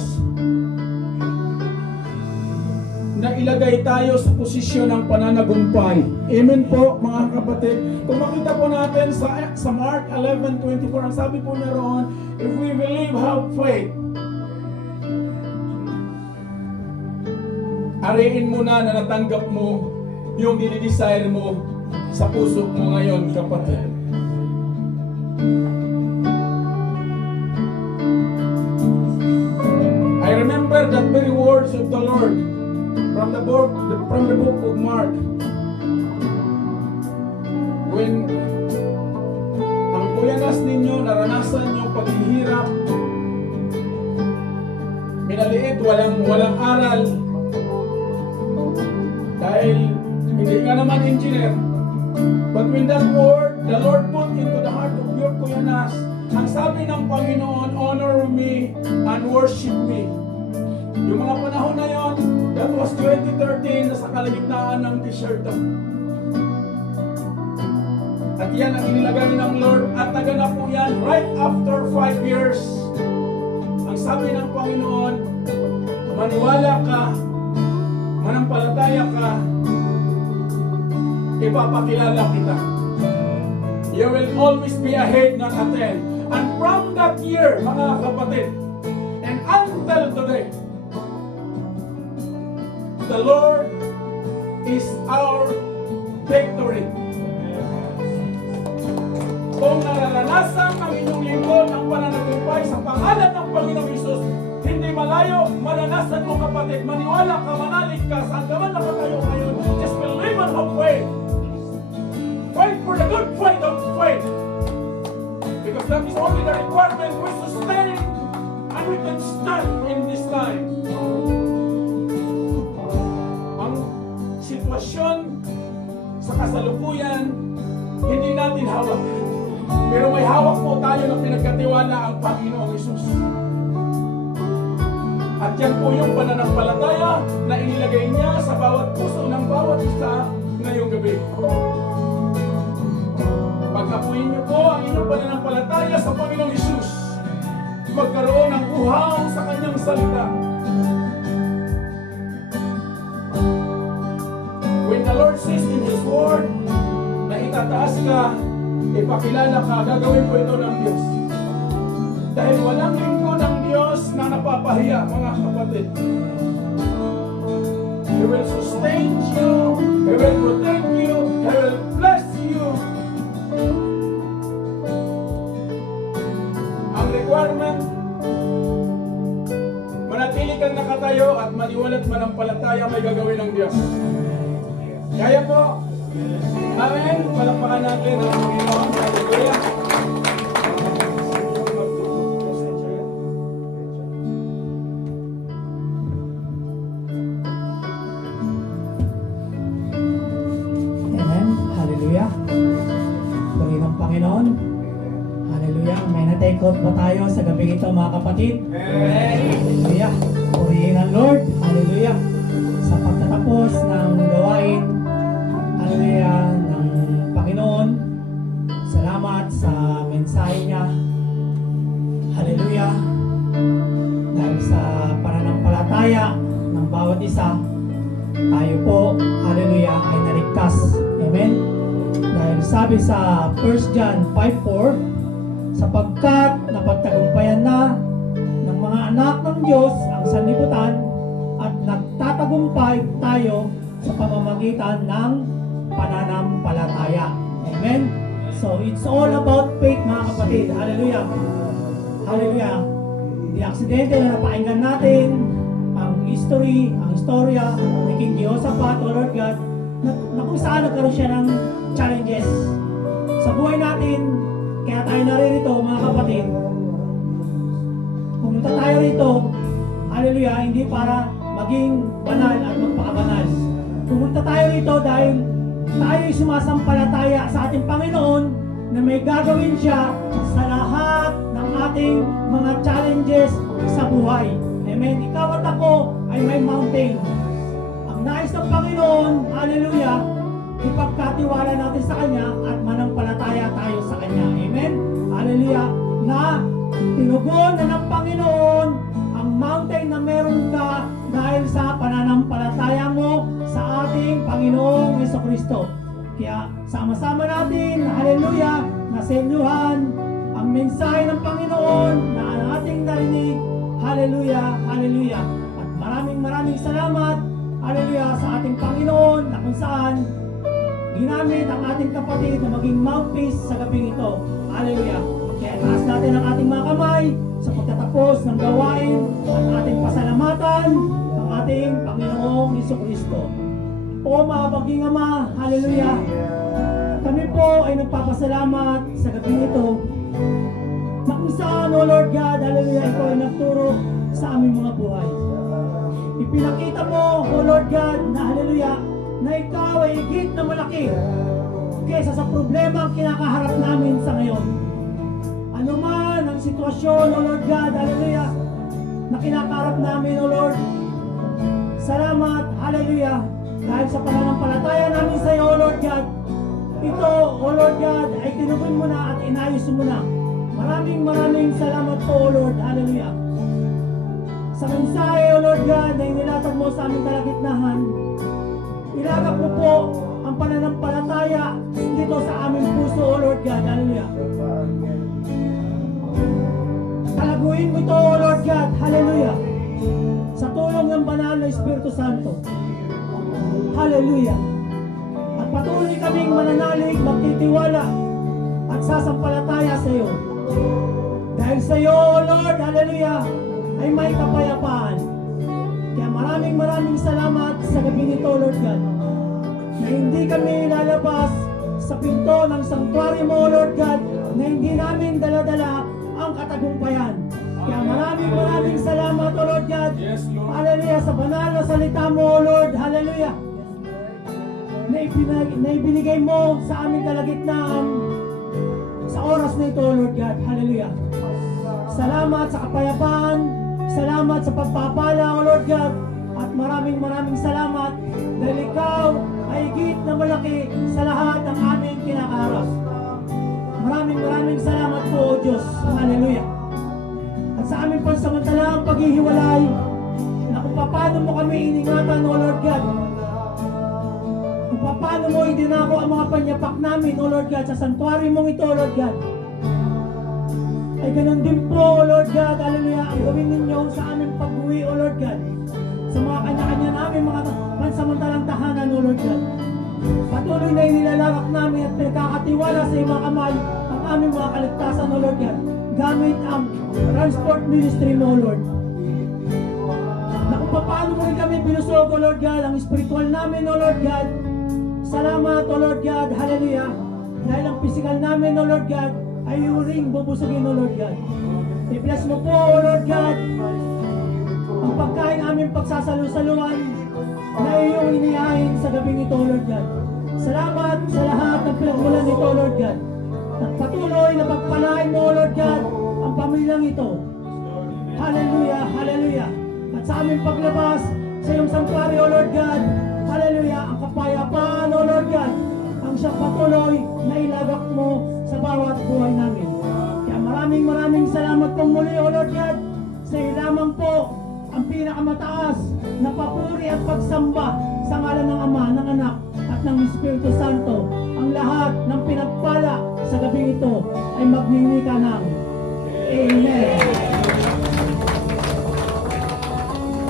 na ilagay tayo sa posisyon ng pananagumpay. Amen po mga kapatid. Kung makita po natin sa Mark 11:24, ang sabi po niya roon, if we believe, have faith. Ariin mo na natanggap mo yung dinidesire mo sa puso mo ngayon, kapatid. I remember that very words of the Lord from the book of Mark. When ang kuyanas ninyo, naranasan yung paghihirap, minaliit, walang aral, dahil hindi ka naman engineer. But when that word, the Lord put into the heart of your kuyanas, ang sabi ng Panginoon, honor me and worship me. Yung mga panahon na yon, that was 2013, nasa kalagitnaan ng desierto. At yan ang inilagay ng Lord, at naganap po yan right after 5 years. Ang sabi ng Panginoon, maniwala ka, manampalataya ka, ipapakilala kita. You will always be ahead, not a tail. And from that year, mga kapatid, and until today, the Lord is our victory. Kung nararanasan ang inyong lingkod ang pananagumpay sa pangalan ng Panginoong Hesus, hindi malayo, maranasan mo kapatid, maniwala ka, manalig ka, saan ka man nakatayo ngayon, just believe and have faith. Fight for the good fight of faith. Because that is only the requirement we sustain and we can stand in this time. Ang sitwasyon sa kasalukuyan, hindi natin hawak. Pero may hawak po tayo na pinagkatiwala ang Panginoong Hesus. At yan po yung pananampalataya na inilagay niya sa bawat puso ng bawat isa ngayong gabi. Pagkapuin niyo po ang inyong pananampalataya sa Panginoong Hesus, magkaroon ng uhaw sa kanyang salita. When the Lord says in His Word na itataas ka, ipakilala ka, gagawin po ito ng Diyos. Dahil walang lingkod ng Diyos na napapahiya, mga kapatid. He will sustain you, He will protect you, He will bless you. Ang requirement, manatili kang nakatayo at maniwalat manampalataya may gagawin ng Diyos. Kaya po. Amen. Palakpakan natin ang Panginoon. Hallelujah. Amen. Hallelujah. Purihin ang Panginoon. Hallelujah. May na-take out po tayo sa gabi ito, mga kapatid. Amen. Hallelujah. Purihin ang Lord. Hallelujah. Sa pagtatapos ng gawain, hallelujah, ng Panginoon, salamat sa mensahe niya. Hallelujah. Dahil sa pananampalataya ng bawat isa, tayo po, hallelujah, ay naligtas. Amen. Dahil sabi sa 1 John 5:4, sapagkat napagtagumpayan na ng mga anak ng Diyos ang sanlibutan at nagtatagumpay tayo sa pamamagitan ng pananampalataya. Amen. So it's all about faith, mga kapatid. Hallelujah. Hallelujah. Di aksidente na napakinggan natin ang history, ang istorya ni King Jehoshaphat, O Lord God, na kung saan nagkaroon siya ng challenges sa buhay natin. Kaya tayo naririto, mga kapatid. Pumunta tayo rito, hallelujah, hindi para maging banal at magpakabanal. Pumunta tayo rito dahil tayo'y sumasampalataya sa ating Panginoon na may gagawin siya sa lahat ng ating mga challenges sa buhay. Amen. Ikaw at ako ay may mountain. Ang nais ng Panginoon, hallelujah, ipagkatiwala natin sa Kanya at manampalataya tayo sa Kanya. Amen. Hallelujah. Na tinugon na ng Panginoon ang mountain na meron ka dahil sa pananampalataya mo sa ating Panginoong Jesucristo. Kaya sama-sama natin, hallelujah, na senyuhan ang mensahe ng Panginoon na ating narinig. Hallelujah, hallelujah. At maraming salamat, hallelujah, sa ating Panginoon na kung saan ginamit ang ating kapatid na maging mouthpiece sa gabing ito. Hallelujah. Kaya taas natin ang ating mga kamay sa pagtatapos ng gawain at ating pasalamatan ang ating Panginoong Jesucristo. O mahabaging Ama, hallelujah. Kami po ay nagpapasalamat sa gabing ito na kung saan, O Lord God, hallelujah, ikaw ay nagturo sa aming mga buhay. Ipinakita mo, O Lord God, na hallelujah, na ikaw ay higit na malaki kaysa sa problema ang kinakaharap namin sa ngayon. Ano man ang sitwasyon, O Lord God, hallelujah, na kinakaharap namin, O Lord, salamat, hallelujah, dahil sa pananampalataya namin sa iyo, O Lord God, ito, O Lord God, ay tinugon mo na at inayos mo na. Maraming salamat po, O Lord, hallelujah. Sa mensahe, O Lord God, na inilatag mo sa aming kalagitnahan, ilagak mo po ang pananampalataya dito sa aming puso, O Lord God, hallelujah. Talaguin mo ito, O Lord God, hallelujah, sa tulong ng banal na Espiritu Santo. Hallelujah. At patuloy kaming mananalig, magtitiwala at sasampalataya sa iyo. Dahil sa iyo, O Lord, hallelujah, ay may kapayapaan. Kaya maraming salamat sa gabi nito, Lord God, na hindi kami lalabas sa pinto ng sanctuary mo, Lord God, na hindi namin daladala ang katagumpayan. Kaya maraming salamat, O Lord God, hallelujah, sa banal na salita mo, O Lord, hallelujah, na ibinigay mo sa aming kalagitnaan sa oras na ito, Lord God, hallelujah. Salamat sa kapayapaan, salamat sa pagpapala, O Lord God, at maraming salamat dahil ikaw ay higit na malaki sa lahat ng aming kinakaharap. Maraming salamat po, O Diyos, hallelujah. At sa aming pansamantalang paghihiwalay, na kung paano mo kami iningatan, O Lord God, kung paano mo idinako ang mga panyapak namin, O Lord God, sa santuary mong ito, O Lord God, ay ganun din po, O Lord God, hallelujah, ang gawin ninyo sa aming pag-uwi, O Lord God, sa mga kanya-kanya namin, mga pansamantalang tahanan, O Lord God. Patuloy na inilalawak namin at pinagkakatiwala sa iyong mga kamay ang aming mga kaligtasan, O Lord God, gamit ang transport ministry mo, O Lord. Na kung paano mo rin kami binusog, O Lord God, ang spiritual namin, O Lord God. Salamat, O Lord God, hallelujah, dahil ang physical namin, O Lord God, ay yung ring bubusugin, O Lord God. I-bless mo po, O Lord God, ang pagkain aming pagsasalusaluan na iyong inihain sa gabing ito, O Lord God. Salamat sa lahat ng pinagmulan nito, O Lord God. At patuloy na pagpalain mo, O Lord God, ang pamilyang ito. Hallelujah, hallelujah. At sa aming paglabas sa iyong sanctuary, O Lord God, hallelujah, ang kapayapaan, O Lord God, ang siyang patuloy na ilagak mo sa bawat buhay namin. Kaya maraming salamat po muli, O Lord God, sa iyo lamang po ang pinakamataas na papuri at pagsamba sa ngalan ng Ama, ng Anak, at ng Espiritu Santo. Ang lahat ng pinagpala sa gabi ito ay magninika ng Amen.